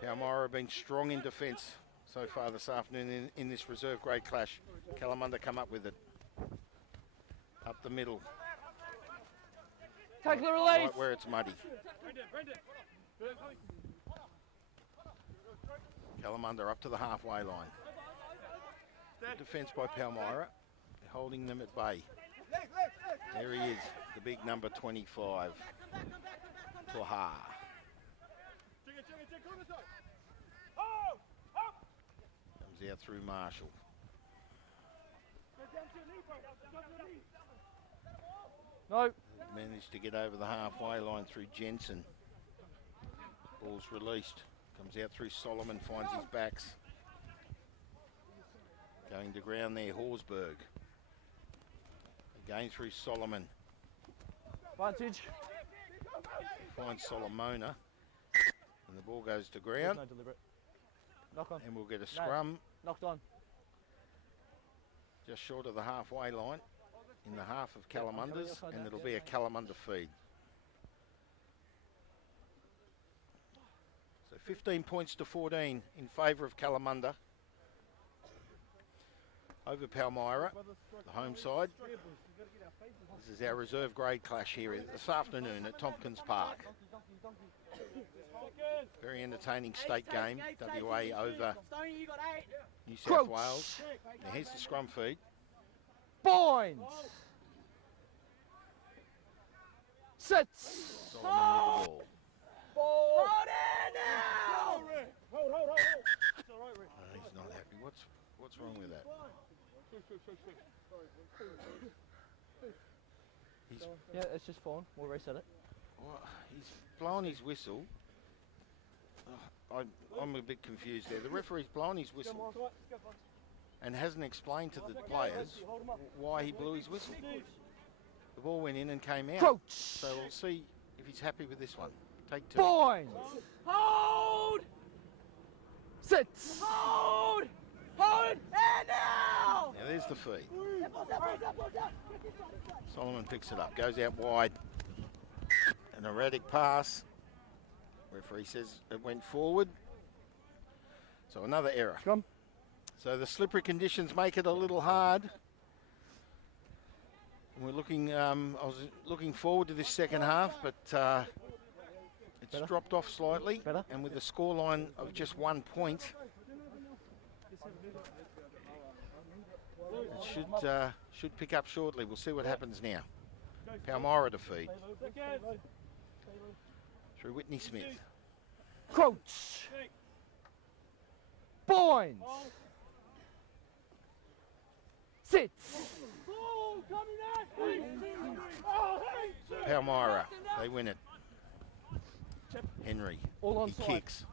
Palmyra have been strong in defence so far this afternoon in this reserve grade clash. Kalamunda come up with it. Up the middle. Take the release. Right where it's muddy. Kalamunda up to the halfway line. Good defence by Palmyra. They're holding them at bay. There he is, the big number 25. Toha. Comes out through Marshall. No. Managed to get over the halfway line through Jensen. Ball's released. Comes out through Solomon, finds his backs. Going to ground there, Horsburgh. Again through Solomon. Advantage. Finds Solomona. And the ball goes to ground. No deliberate. Knock on. And we'll get a scrum Knocked on. just short of the halfway line in the half of Kalamunda's, and it'll be a Kalamunda feed. So 15 points to 14 in favour of Kalamunda over Palmyra, the home side. This is our reserve grade clash here this afternoon at Tompkins Park. Very entertaining state game, WA over New South Wales. Now here's the scrum feed. Points. Sits. Solomon with the ball. Hold it now. Hold. It's all right, Rick. He's not happy. What's wrong with that? Yeah, it's just fine. We'll reset it. Well, he's blown his whistle. I'm a bit confused there. The referee's blown his whistle and hasn't explained to the players why he blew his whistle. The ball went in and came out. Crouch. So we'll see if he's happy with this one. Take two. Points. Hold. Sits. Hold. Hold. And now. Now there's the feed. Solomon picks it up, goes out wide. An erratic pass. Referee says it went forward. So another error. Come. So the slippery conditions make it a little hard. And we're looking. I was looking forward to this second half, but it's Better. dropped off slightly. Better. And with a scoreline of just 1 point, it should pick up shortly. We'll see what happens now. Palmyra to feed through Whitney Smith. Crouch. Points. Sits. Palmyra, they win it. Henry, All on he side. kicks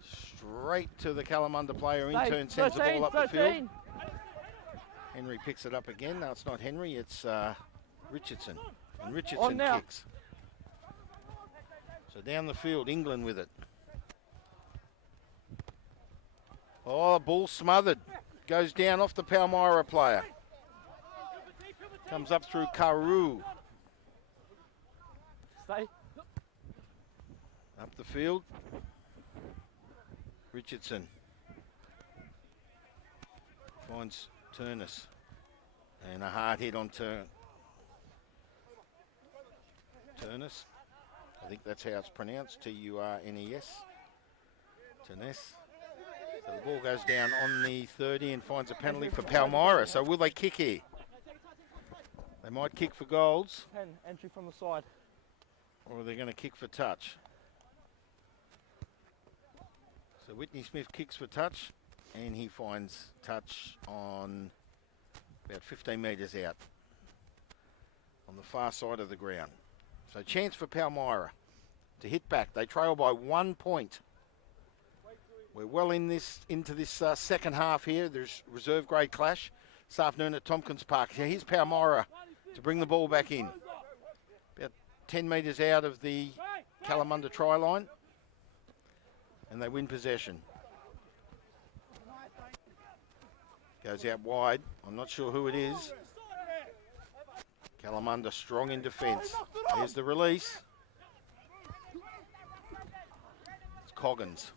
straight to the Kalamunda player. In Hey, turn, sends the 13, ball up the 13. field. Henry picks it up again. No, it's not Henry, it's Richardson. And On Richardson now. kicks. So down the field, England with it. Oh, ball smothered. Goes down off the Palmyra player. Comes up through Karu. Stay. Up the field. Richardson. Finds Turnus. And a hard hit on Turnus. I think that's how it's pronounced. Turnes. Turnus. So the ball goes down on the 30 and finds a penalty for Palmyra. So will they kick here? They might kick for goals, 10, entry from the side. or are they going to kick for touch? So Whitney Smith kicks for touch, and he finds touch on about 15 metres out on the far side of the ground. So chance for Palmyra to hit back. They trail by 1 point. We're well into this second half here. There's reserve grade clash this afternoon at Tompkins Park. So here's Palmyra to bring the ball back in. About 10 metres out of the Kalamunda try line. And they win possession. Goes out wide. I'm not sure who it is. Kalamunda strong in defence. There's the release. It's Coggins.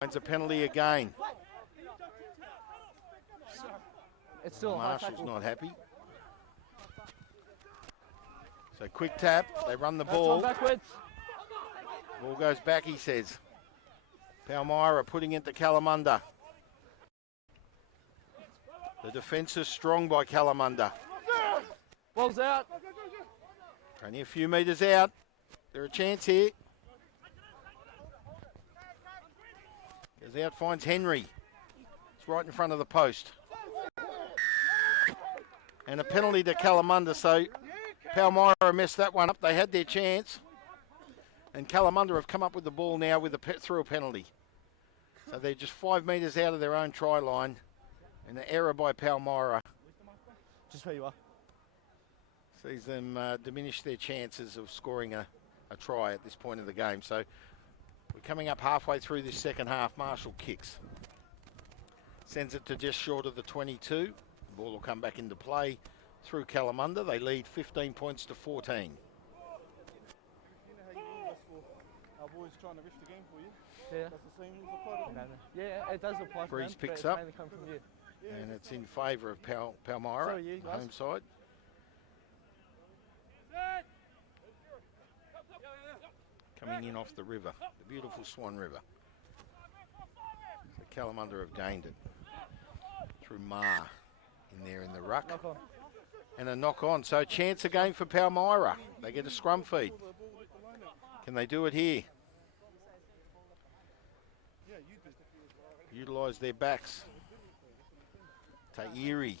Finds a penalty again. It's still a high Marshall's tackle. not happy. So quick tap, they run the That's on ball. backwards. Ball goes back, he says. Palmyra putting it to Kalamunda. The defence is strong by Kalamunda. Ball's out. Only a few metres out. There's a chance here. Goes out, finds Henry. It's right in front of the post. And a penalty to Kalamunda, so Palmyra messed that one up. They had their chance. And Kalamunda have come up with the ball now with through a penalty. So they're just 5 metres out of their own try line. And an error by Palmyra Just where you are. sees them diminish their chances of scoring a try at this point of the game. So we're coming up halfway through this second half. Marshall kicks. Sends it to just short of the 22. The ball will come back into play through Kalamunda. They lead 15 points to 14. Our boys trying to risk the game for you. Yeah. That's the same rules apply to them. Yeah, it does apply to Breeze them, picks but up. it's mainly come from you. And it's in favour of Palmyra, So are you guys. home side. Coming in off the river, the beautiful Swan River. So Kalamunda have gained it through Ma in there in the ruck. Knock on. And a knock on. So chance again for Palmyra. They get a scrum feed. Can they do it here? Utilise their backs. Tairi.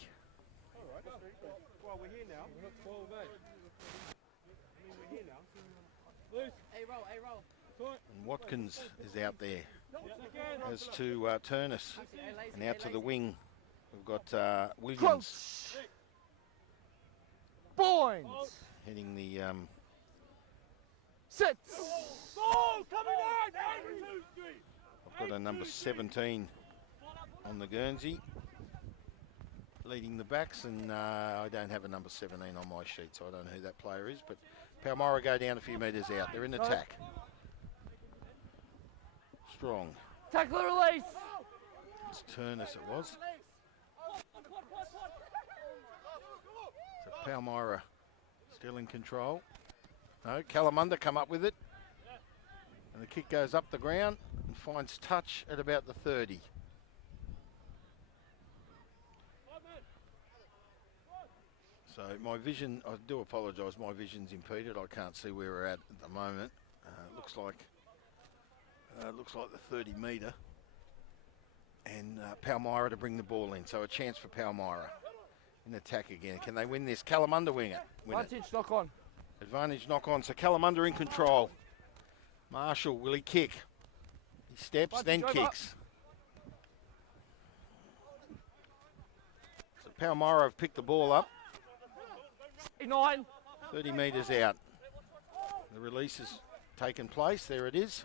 Well, we're here now. We're not 12, eh? I mean, we're here now. Loose. A-roll. And Watkins is out there. As to Turnus. And out to the wing, we've got Williams Close. Points. heading the Sits. Ball coming out! I've got a number 17 on the Guernsey leading the backs, and I don't have a number 17 on my sheet, so I don't know who that player is, but Palmyra go down a few metres out. They're in attack. Strong. Tackle release. It's Turnus it was. So Palmyra still in control. No, Kalamunda come up with it. And the kick goes up the ground and finds touch at about the 30. So my vision, I do apologise, my vision's impeded. I can't see where we're at the moment. Looks like the 30 metre. And Palmyra to bring the ball in. So a chance for Palmyra in attack again. Can they win this? Kalamunda win it. Advantage, knock on. Advantage knock on. So Kalamunda in control. Marshall, will he kick? He steps, Advantage then over. kicks. So Palmyra have picked the ball up. 9. 30 metres out. The release has taken place. There it is.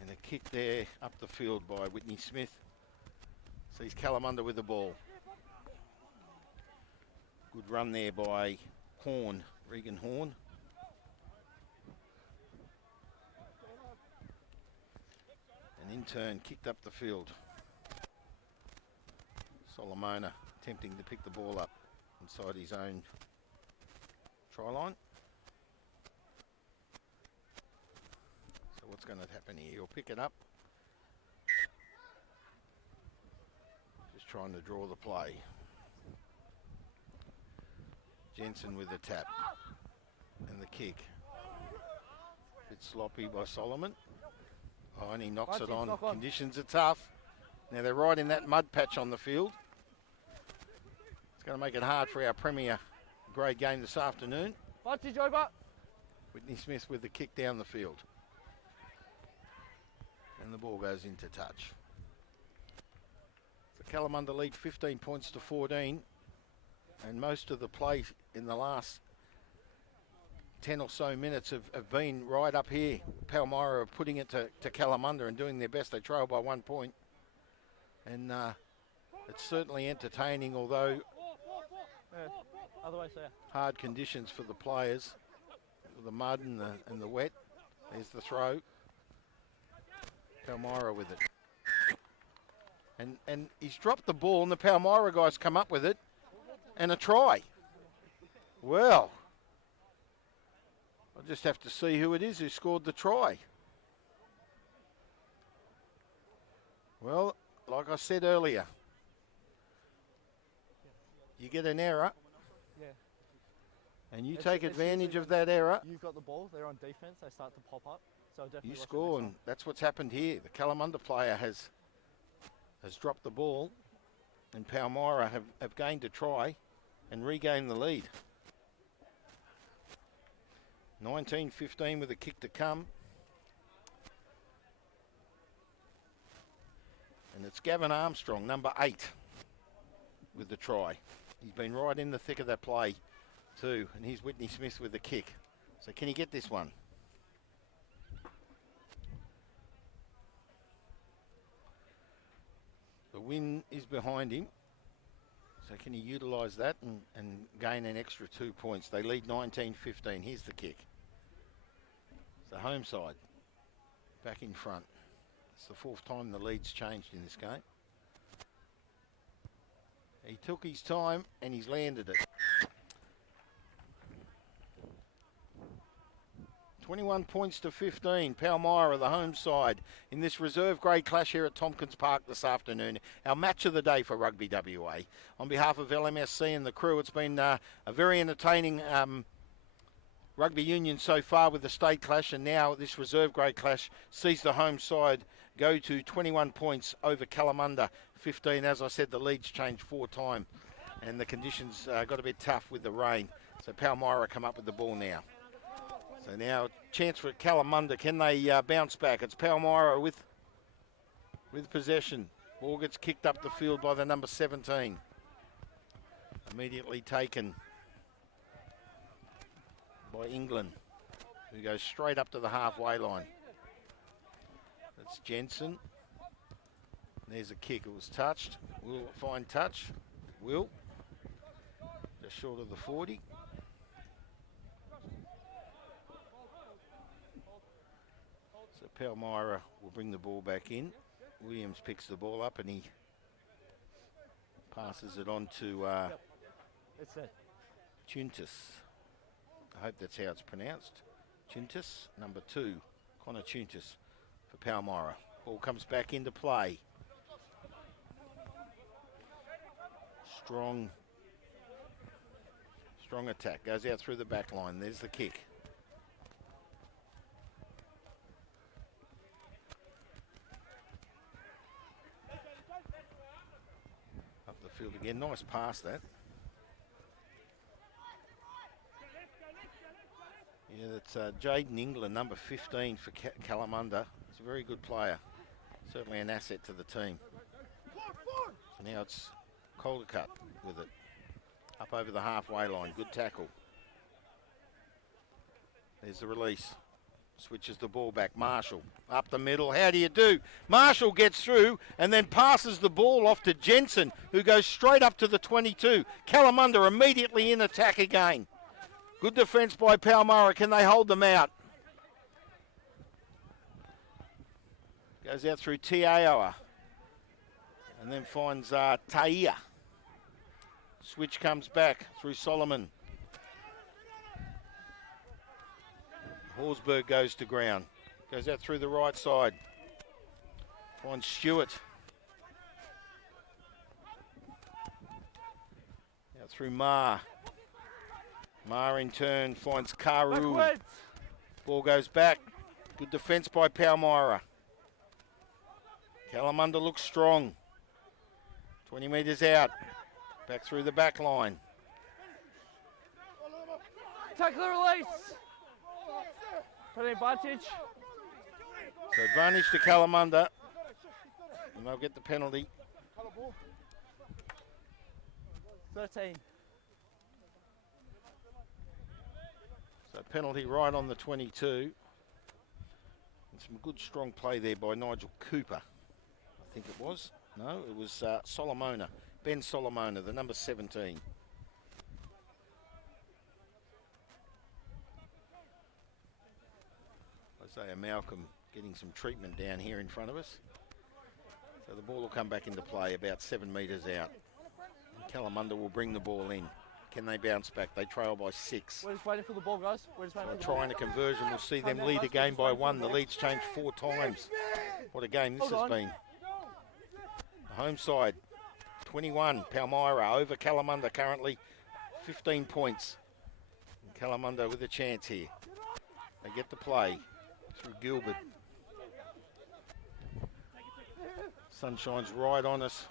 And a kick there up the field by Whitney Smith. Sees Kalamunda with the ball. Good run there by Horn, Regan Horn. And in turn kicked up the field. Solomona attempting to pick the ball up inside his own try line. So what's going to happen here? He'll pick it up. Just trying to draw the play. Jensen with the tap and the kick. Bit sloppy by Solomon. Oh, and he knocks it on. Knock on. Conditions are tough. Now they're right in that mud patch on the field. It's going to make it hard for our premier grade game this afternoon. Advantage over. Whitney Smith with the kick down the field. And the ball goes into touch. So Kalamunda lead 15 points to 14. And most of the play in the last 10 or so minutes have been right up here. Palmyra are putting it to Kalamunda and doing their best. They trail by 1 point. And it's certainly entertaining, although Other way, sir. Hard conditions for the players, with the mud and the wet. There's the throw. Palmyra with it. And he's dropped the ball, and the Palmyra guys come up with it, and a try. Well, I'll just have to see who it is who scored the try. Well, like I said earlier, you get an error, Yeah. and you It's- take it's advantage usually of that error. You've got the ball, they're on defense, they start to pop up. So definitely You watch it score, next and that's what's happened here. The Kalamunda player has dropped the ball, and Palmyra have gained a try and regained the lead. 19-15 with a kick to come. And it's Gavin Armstrong, number 8, with the try. He's been right in the thick of that play too, and here's Whitney Smith with the kick. So can he get this one? The win is behind him. So can he utilise that and gain an extra 2 points? They lead 19-15. Here's the kick. It's the home side. Back in front. It's the 4th time the lead's changed in this game. He took his time and he's landed it. 21 points to 15. Palmyra, the home side, in this reserve grade clash here at Tompkins Park this afternoon. Our match of the day for Rugby WA. On behalf of LMSC and the crew, it's been a very entertaining rugby union so far with the state clash, and now this reserve grade clash sees the home side go to 21 points over Kalamunda 15. As I said, the lead's changed 4 times, and the conditions got a bit tough with the rain. So Palmyra come up with the ball now. So now, chance for Kalamunda. Can they bounce back? It's Palmyra with possession. Ball gets kicked up the field by the number 17. Immediately taken by England, who goes straight up to the halfway line. That's Jensen. There's a kick. It was touched. Will find touch. Will. Just short of the 40. So Palmyra will bring the ball back in. Williams picks the ball up and he passes it on to It's it. Chuntis. I hope that's how it's pronounced. Chuntis, number 2. Connor Chuntis for Palmyra. Ball comes back into play. Strong attack. Goes out through the back line. There's the kick. Up the field again. Nice pass that. Yeah, that's Jaden England, number 15 for Kalamunda. He's a very good player. Certainly an asset to the team. So now it's Caldercut with it. Up over the halfway line. Good tackle. There's the release. Switches the ball back. Marshall up the middle. How do you do? Marshall gets through and then passes the ball off to Jensen, who goes straight up to the 22. Kalamunda immediately in attack again. Good defence by Palmyra. Can they hold them out? Goes out through Tiaoa. And then finds Taia. Switch comes back through Solomon. Horsburgh goes to ground. Goes out through the right side. Finds Stewart. Out through Ma. Ma in turn finds Karu. Backwards. Ball goes back. Good defence by Palmyra. Kalamunda looks strong. 20 metres out. Back through the back line. Tackle the release. Put advantage. So advantage to Kalamunda. And they'll get the penalty. 13. So penalty right on the 22. And some good strong play there by Nigel Cooper. I think it was. No, it was Solomona. Ben Solomona, the number 17. Isaiah Malcolm getting some treatment down here in front of us. So the ball will come back into play about 7 metres out. And Kalamunda will bring the ball in. Can they bounce back? They trail by 6. We're just waiting for the ball, guys. We're just waiting for the Trying a conversion, we'll see them lead a game by 1. The lead's changed 4 times. What a game this has been. The home side, 21, Palmyra over Kalamunda currently, 15 points. And Kalamunda with a chance here. They get the play through Gilbert. Sun shines right on us.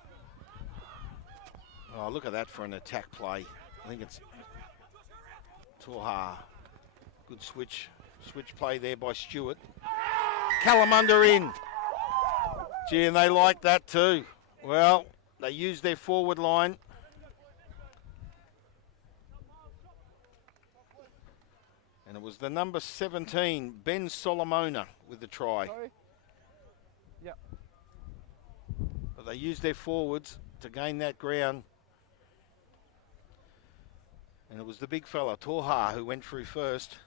Oh, look at that for an attack play. I think it's Toha. Good switch play there by Stewart. Kalamunda in. Gee, and they like that too. Well, they used their forward line. And it was the number 17, Ben Solomona, with the try. Sorry? Yep. But they used their forwards to gain that ground. And it was the big fella, Toha, who went through first.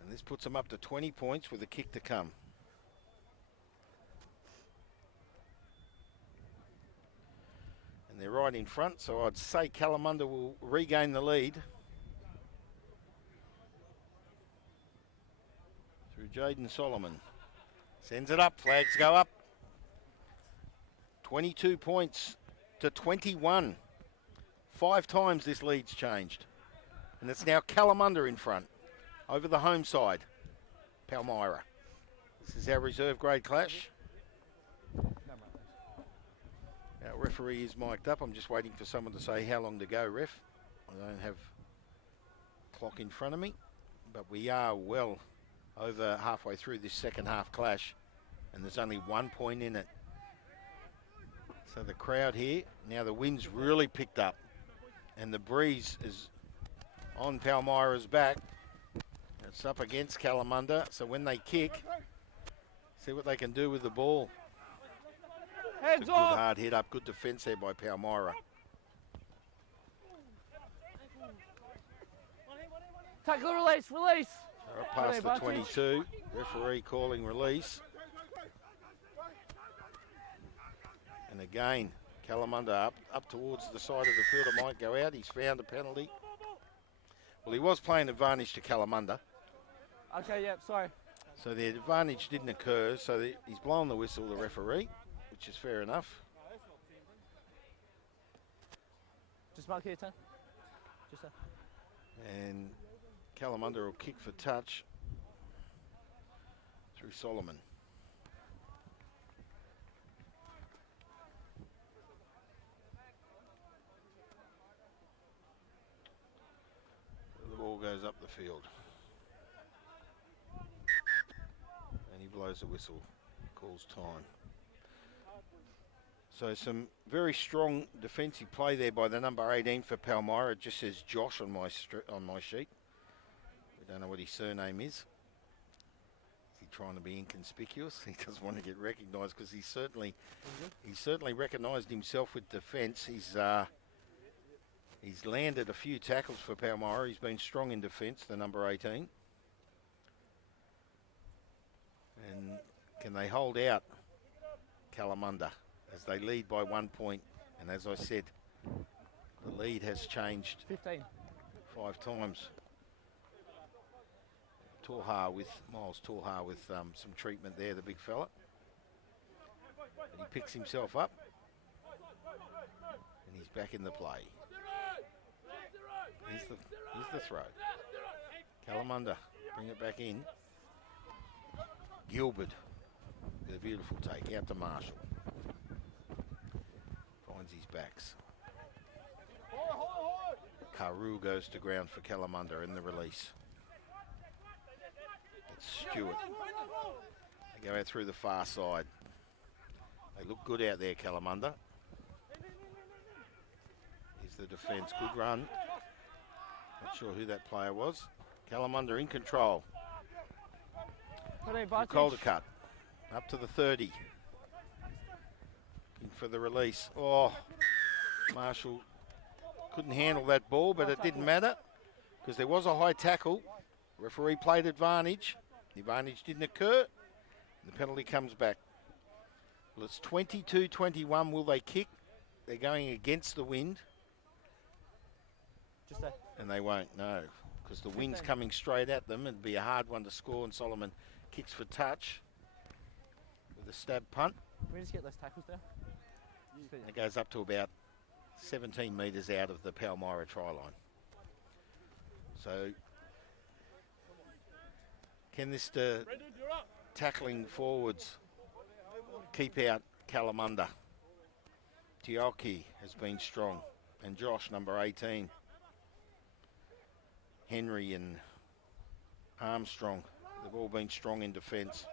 And this puts them up to 20 points with a kick to come. And they're right in front, so I'd say Kalamunda will regain the lead. Through Jaden Solomon. Sends it up, flags go up. 22 points to 21. 5 times this lead's changed. And it's now Kalamunda in front over the home side, Palmyra. This is our reserve grade clash. Our referee is mic'd up. I'm just waiting for someone to say how long to go, ref. I don't have clock in front of me, but we are well over halfway through this second half clash, and there's only 1 point in it. So the crowd here, now the wind's really picked up and the breeze is on Palmyra's back. It's up against Kalamunda, so when they kick, see what they can do with the ball. Hands It's a off! good hard hit up, good defence there by Palmyra. Tackle, release! They're up past the 22, referee calling release. And again, Kalamunda up towards the side of the field. It might go out. He's found a penalty. Well, he was playing advantage to Kalamunda. Okay, yep, sorry. So the advantage didn't occur. So he's blown the whistle, the referee, which is fair enough. Just mark here, 10. Just there. And Kalamunda will kick for touch through Solomon. The ball goes up the field. And he blows the whistle, calls time. So some very strong defensive play there by the number 18 for Palmyra. It just says Josh on my sheet. We don't know what his surname is. Is he trying to be inconspicuous? He doesn't want to get recognised because he's certainly recognised himself with defence. He's landed a few tackles for Palmyra. He's been strong in defence, the number 18. And can they hold out Kalamunda as they lead by 1 point? And as I said, the lead has changed 15. 5 times. Miles Toha with some treatment there, the big fella. But he picks himself up. And he's back in the play. Here's the throw. Kalamunda, bring it back in. Gilbert with a beautiful take out to Marshall. Finds his backs. Karu goes to ground for Kalamunda in the release. It's Stewart. They go out through the far side. They look good out there, Kalamunda. Here's the defence. Good run. Not sure who that player was. Kalamunda in control. Calder cut. Up to the 30. Looking for the release. Oh, Marshall couldn't handle that ball, but it didn't matter. because there was a high tackle. Referee played advantage. The advantage didn't occur. The penalty comes back. Well, it's 22-21. Will they kick? They're going against the wind. Just there. And they won't, no, because the wind's coming straight at them. It'd be a hard one to score, and Solomon kicks for touch with a stab punt. Can we just get those tackles there? It goes up to about 17 metres out of the Palmyra try line. So, can this tackling forwards keep out Kalamunda? Tioki has been strong, and Josh, number 18. Henry and Armstrong, they've all been strong in defence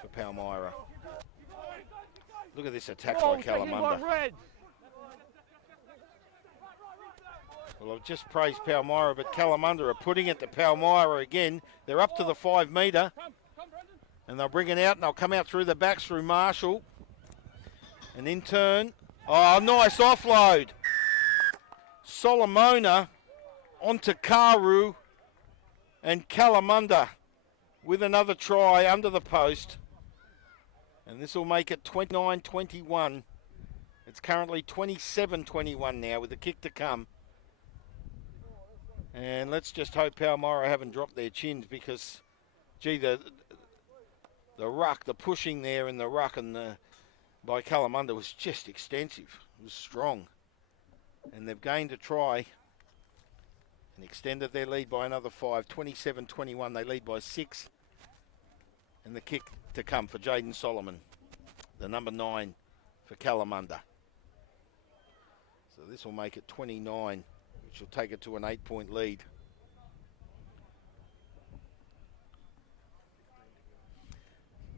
for Palmyra. Look at this attack by Kalamunda. Well, I've just praised Palmyra, but Kalamunda are putting it to Palmyra again. They're up to the 5 metre, and they'll bring it out, and they'll come out through the backs through Marshall. And in turn, oh, nice offload. Solomona onto Karu, and Kalamunda with another try under the post. And this will make it 29-21. It's currently 27-21 now with the kick to come. And let's just hope Palmyra haven't dropped their chins, because, gee, the ruck, the pushing there in the ruck and by Kalamunda was just extensive. It was strong. And they've gained a try and extended their lead by another 5. 27-21, they lead by 6. And the kick to come for Jaden Solomon, the number 9 for Kalamunda. So this will make it 29, which will take it to an 8-point lead.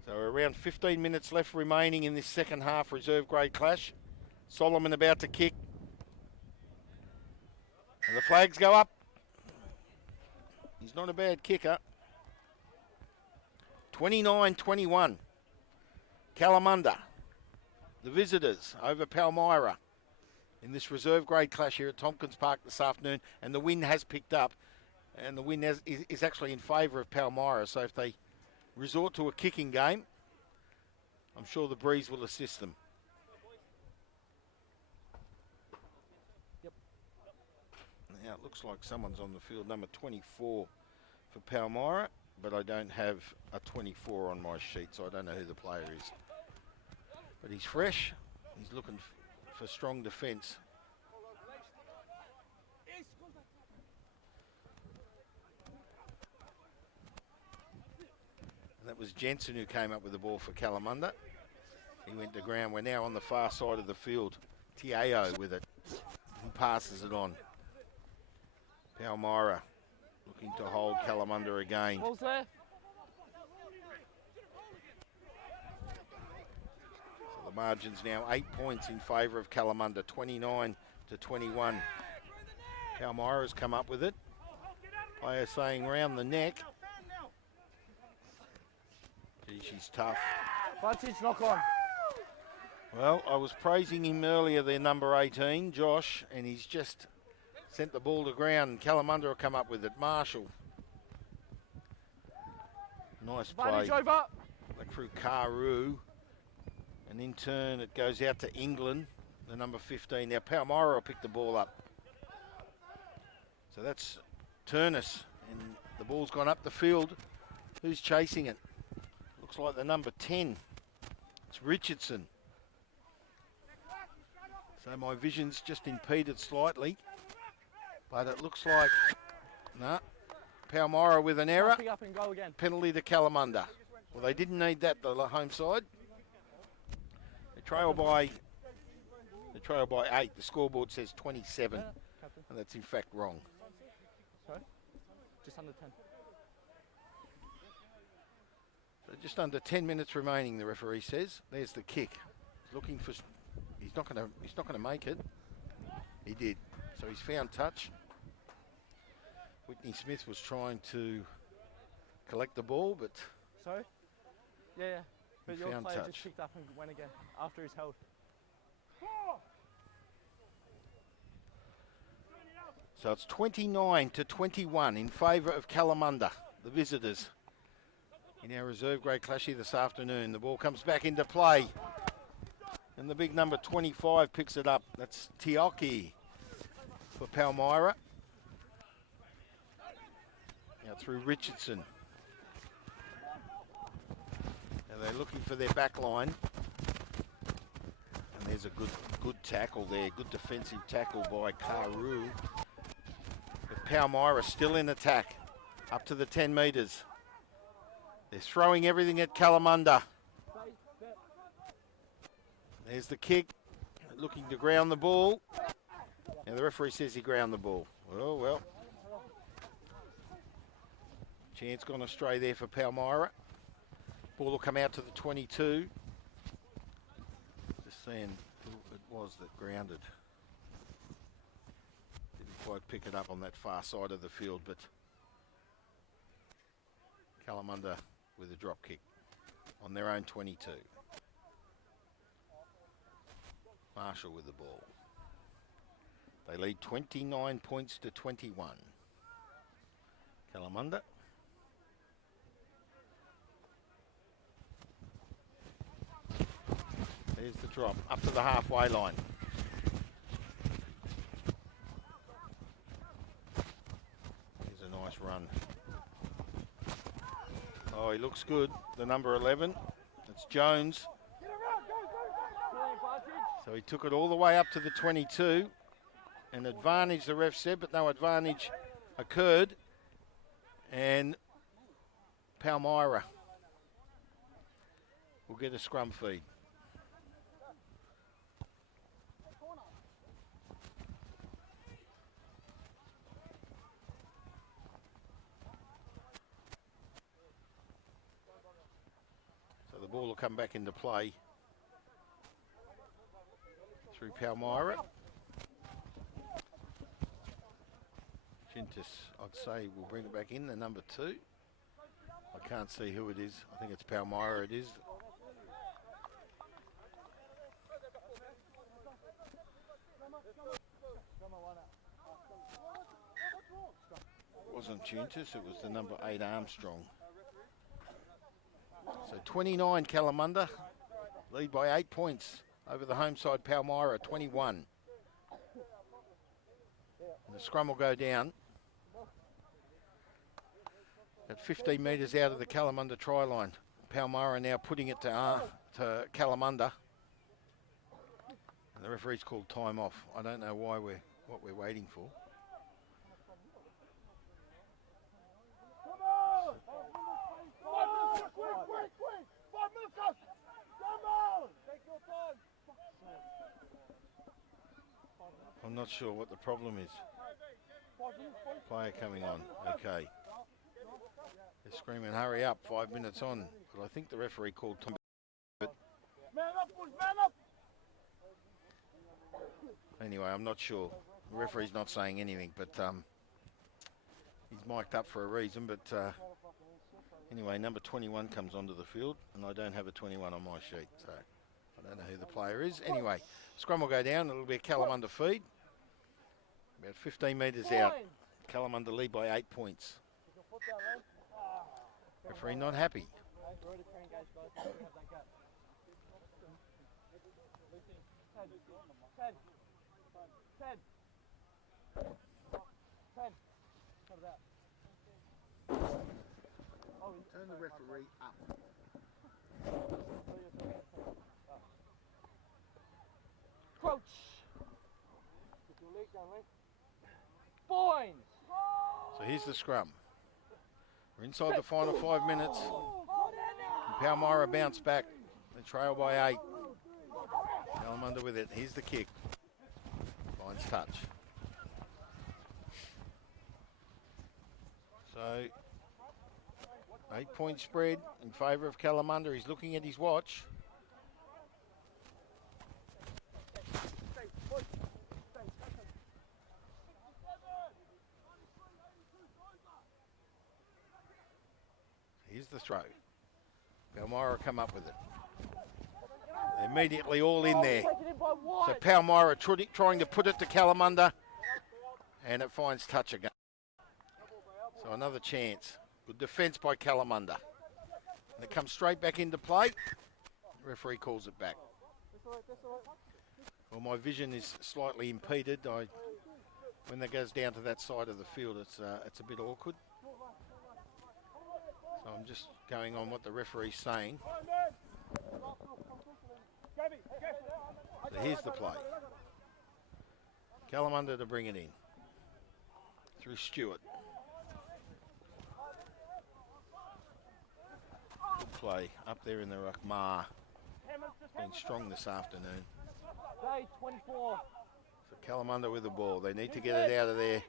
So around 15 minutes left remaining in this second half reserve grade clash. Solomon about to kick. And the flags go up. He's not a bad kicker. 29-21. Kalamunda, the visitors over Palmyra in this reserve grade clash here at Tompkins Park this afternoon. And the wind has picked up, and the wind is actually in favour of Palmyra. So if they resort to a kicking game, I'm sure the breeze will assist them. Now it looks like someone's on the field, number 24 for Palmyra, but I don't have a 24 on my sheet, so I don't know who the player is. But he's fresh. He's looking for strong defence. And that was Jensen who came up with the ball for Kalamunda. He went to ground. We're now on the far side of the field. Tiao with it. He passes it on. Palmyra looking to hold Kalamunda again. Ball's there. So the margin's now 8 points in favour of Kalamunda, 29-21. Palmyra's come up with it. Player saying round the neck. Gee, she's tough. Vantage, knock on. Well, I was praising him earlier, their number 18, Josh, and he's just sent the ball to ground. Kalamunda will come up with it. Marshall. Nice play. Vantage over. Like through Karu. And in turn, it goes out to England, the number 15. Now, Palmyra will pick the ball up. So that's Turnus. And the ball's gone up the field. Who's chasing it? Looks like the number 10. It's Richardson. So my vision's just impeded slightly. But it looks like, Palmyra with an error. Pick up and go again. Penalty to Kalamunda. Well, they didn't need that, the home side. They trail by 8. The scoreboard says 27. And that's in fact wrong. Sorry? Just under 10. So just under 10 minutes remaining, the referee says. There's the kick. He's looking for, he's not gonna make it. He did. So he's found touch. Whitney Smith was trying to collect the ball, but Sorry? Yeah. But he your found player touch. just picked up and went again after he's held. So it's 29-21 in favour of Kalamunda, the visitors, in our reserve grade clash here this afternoon. The ball comes back into play. And the big number 25 picks it up. That's Tioki for Palmyra. Now through Richardson. Now they're looking for their back line. And there's a good tackle there. Good defensive tackle by Karu. But Palmyra still in attack. Up to the 10 metres. They're throwing everything at Kalamunda. There's the kick, looking to ground the ball. Now the referee says he ground the ball. Oh, well. Chance gone astray there for Palmyra. Ball will come out to the 22. Just seeing who it was that grounded. Didn't quite pick it up on that far side of the field, but Kalamunda with a drop kick on their own 22. Marshall with the ball. They lead 29 points to 21. Kalamunda. There's the drop up to the halfway line. Here's a nice run. Oh, he looks good. The number 11. It's Jones. So he took it all the way up to the 22. An advantage, the ref said, but no advantage occurred. And Palmyra will get a scrum feed. So the ball will come back into play through Palmyra. Chintis, I'd say, will bring it back in, the number 2. I can't see who it is. I think it's Palmyra, it is. It wasn't Chintis, it was the number 8 Armstrong. So 29 Kalamunda, lead by 8 points over the home side Palmyra, 21. And the scrum will go down at 15 metres out of the Kalamunda try line. Palmyra now putting it to Kalamunda. And the referee's called time off. I don't know what we're waiting for. I'm not sure what the problem is. Player coming on. Okay. They're screaming, hurry up, 5 minutes on. But I think the referee called time. But anyway, I'm not sure. The referee's not saying anything, but he's mic'd up for a reason. But anyway, number 21 comes onto the field, and I don't have a 21 on my sheet, so I don't know who the player is. Anyway, scrum will go down. It'll be a Kalamunda feed. About 15 metres out. Kalamunda lead by 8 points. Referee not happy. Turn the referee up. Crouch. Points. So here's the scrum. We're inside the final 5 minutes. And Palmyra bounce back. They trail by 8. Kalamunda with it. Here's the kick. Finds touch. So 8 point spread in favour of Kalamunda. He's looking at his watch. Here's the throw. Palmyra come up with it. They're immediately all in there. So Palmyra trying to put it to Kalamunda. And it finds touch again. So another chance. Good defence by Kalamunda. And it comes straight back into play. Referee calls it back. Well, my vision is slightly impeded. When that goes down to that side of the field, it's a bit awkward. So I'm just going on what the referee's saying. So here's the play. Kalamunda to bring it in. Through Stewart. Good play up there in the ruck. Ma been strong this afternoon. Day 24. So Kalamunda with the ball. They need to get it out of their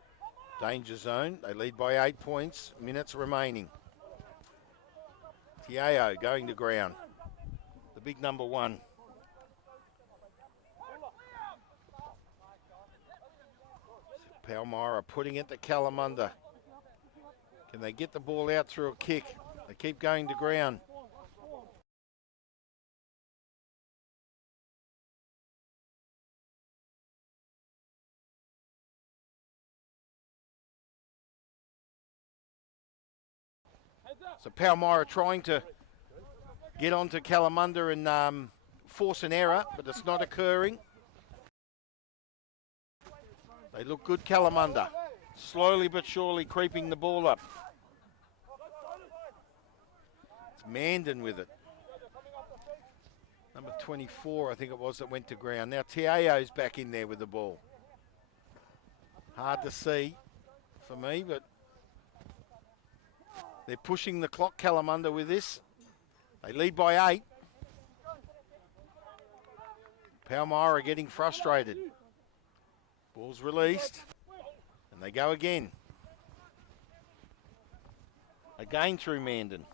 danger zone. They lead by 8 points. Minutes remaining. Tiao going to ground. The big number 1. Palmyra putting it to Kalamunda. Can they get the ball out through a kick? They keep going to ground. So Palmyra trying to get onto Kalamunda and force an error, but it's not occurring. They look good, Kalamunda. Slowly but surely creeping the ball up. It's Mandan with it. Number 24, I think it was, that went to ground. Now Tiao's back in there with the ball. Hard to see for me, but they're pushing the clock, Kalamunda, with this. They lead by 8. Palmyra getting frustrated. Ball's released, and they go again. Again through Mandan.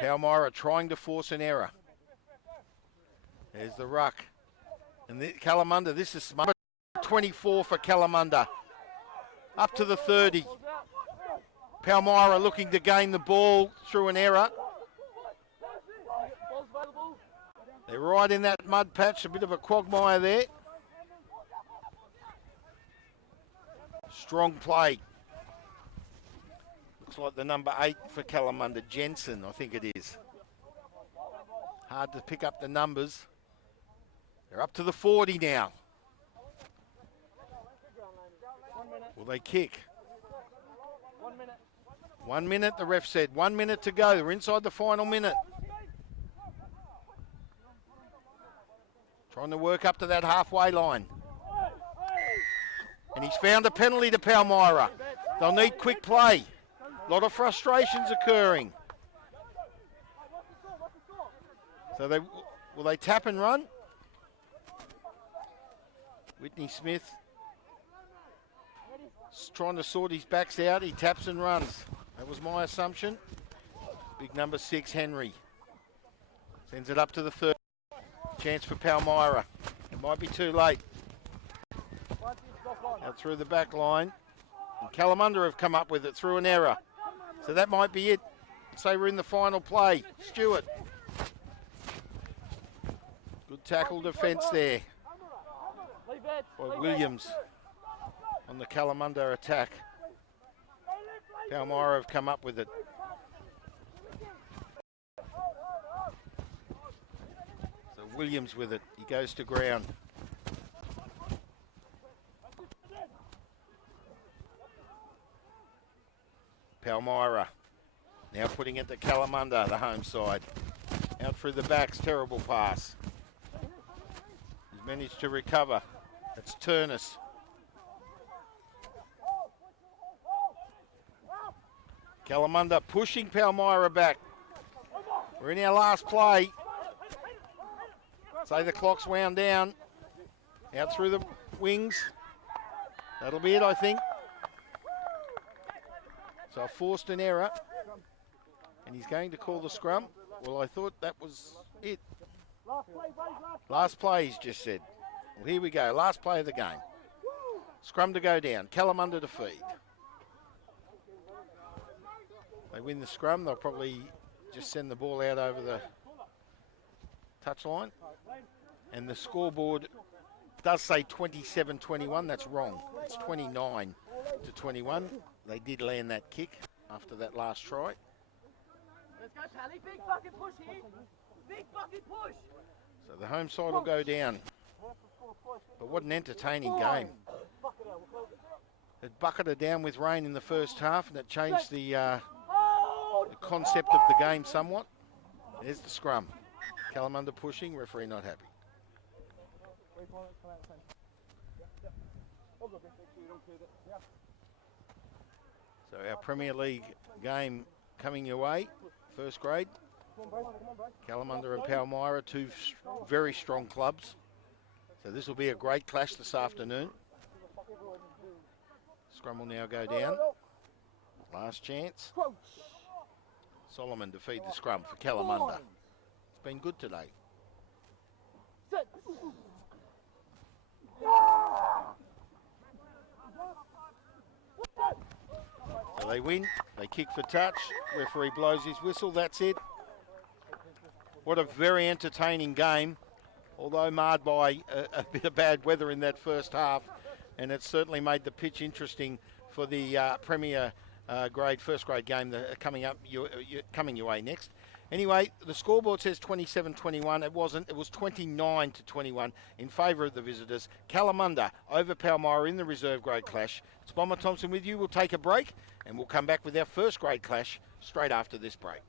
Palmyra trying to force an error. There's the ruck. And Kalamunda, this is smart. 24 for Kalamunda. Up to the 30. Palmyra looking to gain the ball through an error. They're right in that mud patch, a bit of a quagmire there. Strong play. Looks like the number 8 for Kalamunda, Jensen, I think it is. Hard to pick up the numbers. They're up to the 40 now. Will they kick? 1 minute. 1 minute, the ref said. 1 minute to go. We're inside the final minute. Trying to work up to that halfway line. And he's found a penalty to Palmyra. They'll need quick play. A lot of frustrations occurring. So will they tap and run? Whitney Smith trying to sort his backs out. He taps and runs. That was my assumption. Big number 6, Henry. Sends it up to the 3rd. Chance for Palmyra. It might be too late. Out through the back line. And Kalamunda have come up with it through an error. So that might be it. Say we're in the final play. Stewart. Good tackle defence there by Williams on the Kalamunda attack. Palmyra have come up with it. So Williams with it. He goes to ground. Palmyra now putting it to Kalamunda, the home side. Out through the backs, terrible pass. He's managed to recover. It's Turnus. Kalamunda pushing Palmyra back. We're in our last play. Say the clock's wound down. Out through the wings. That'll be it, I think. So I forced an error. And he's going to call the scrum. Well, I thought that was it. Last play, he's just said. Well, here we go. Last play of the game. Scrum to go down. Kalamunda to feed. They win the scrum. They'll probably just send the ball out over the touchline. And the scoreboard does say 27-21. That's wrong. It's 29-21. They did land that kick after that last try. Let's go, Pally. Big fucking push here. Big fucking push. So the home side will go down. But what an entertaining game. It bucketed down with rain in the first half, and it changed the concept of the game somewhat. There's the scrum. Kalamunda pushing, referee not happy. So our Premier League game coming your way, first grade. Kalamunda and Palmyra, two very strong clubs. So this will be a great clash this afternoon. Scrum will now go down. Last chance. Solomon to feed the scrum for Kalamunda. It's been good today. So they win, they kick for touch, referee blows his whistle, that's it. What a very entertaining game, although marred by a bit of bad weather in that first half, and it certainly made the pitch interesting for the Premier first grade game that coming your way next. Anyway, the scoreboard says 27-21. It wasn't. It was 29-21 in favour of the visitors. Kalamunda over Palmyra in the reserve grade clash. It's Bomber Thompson with you. We'll take a break and we'll come back with our first grade clash straight after this break.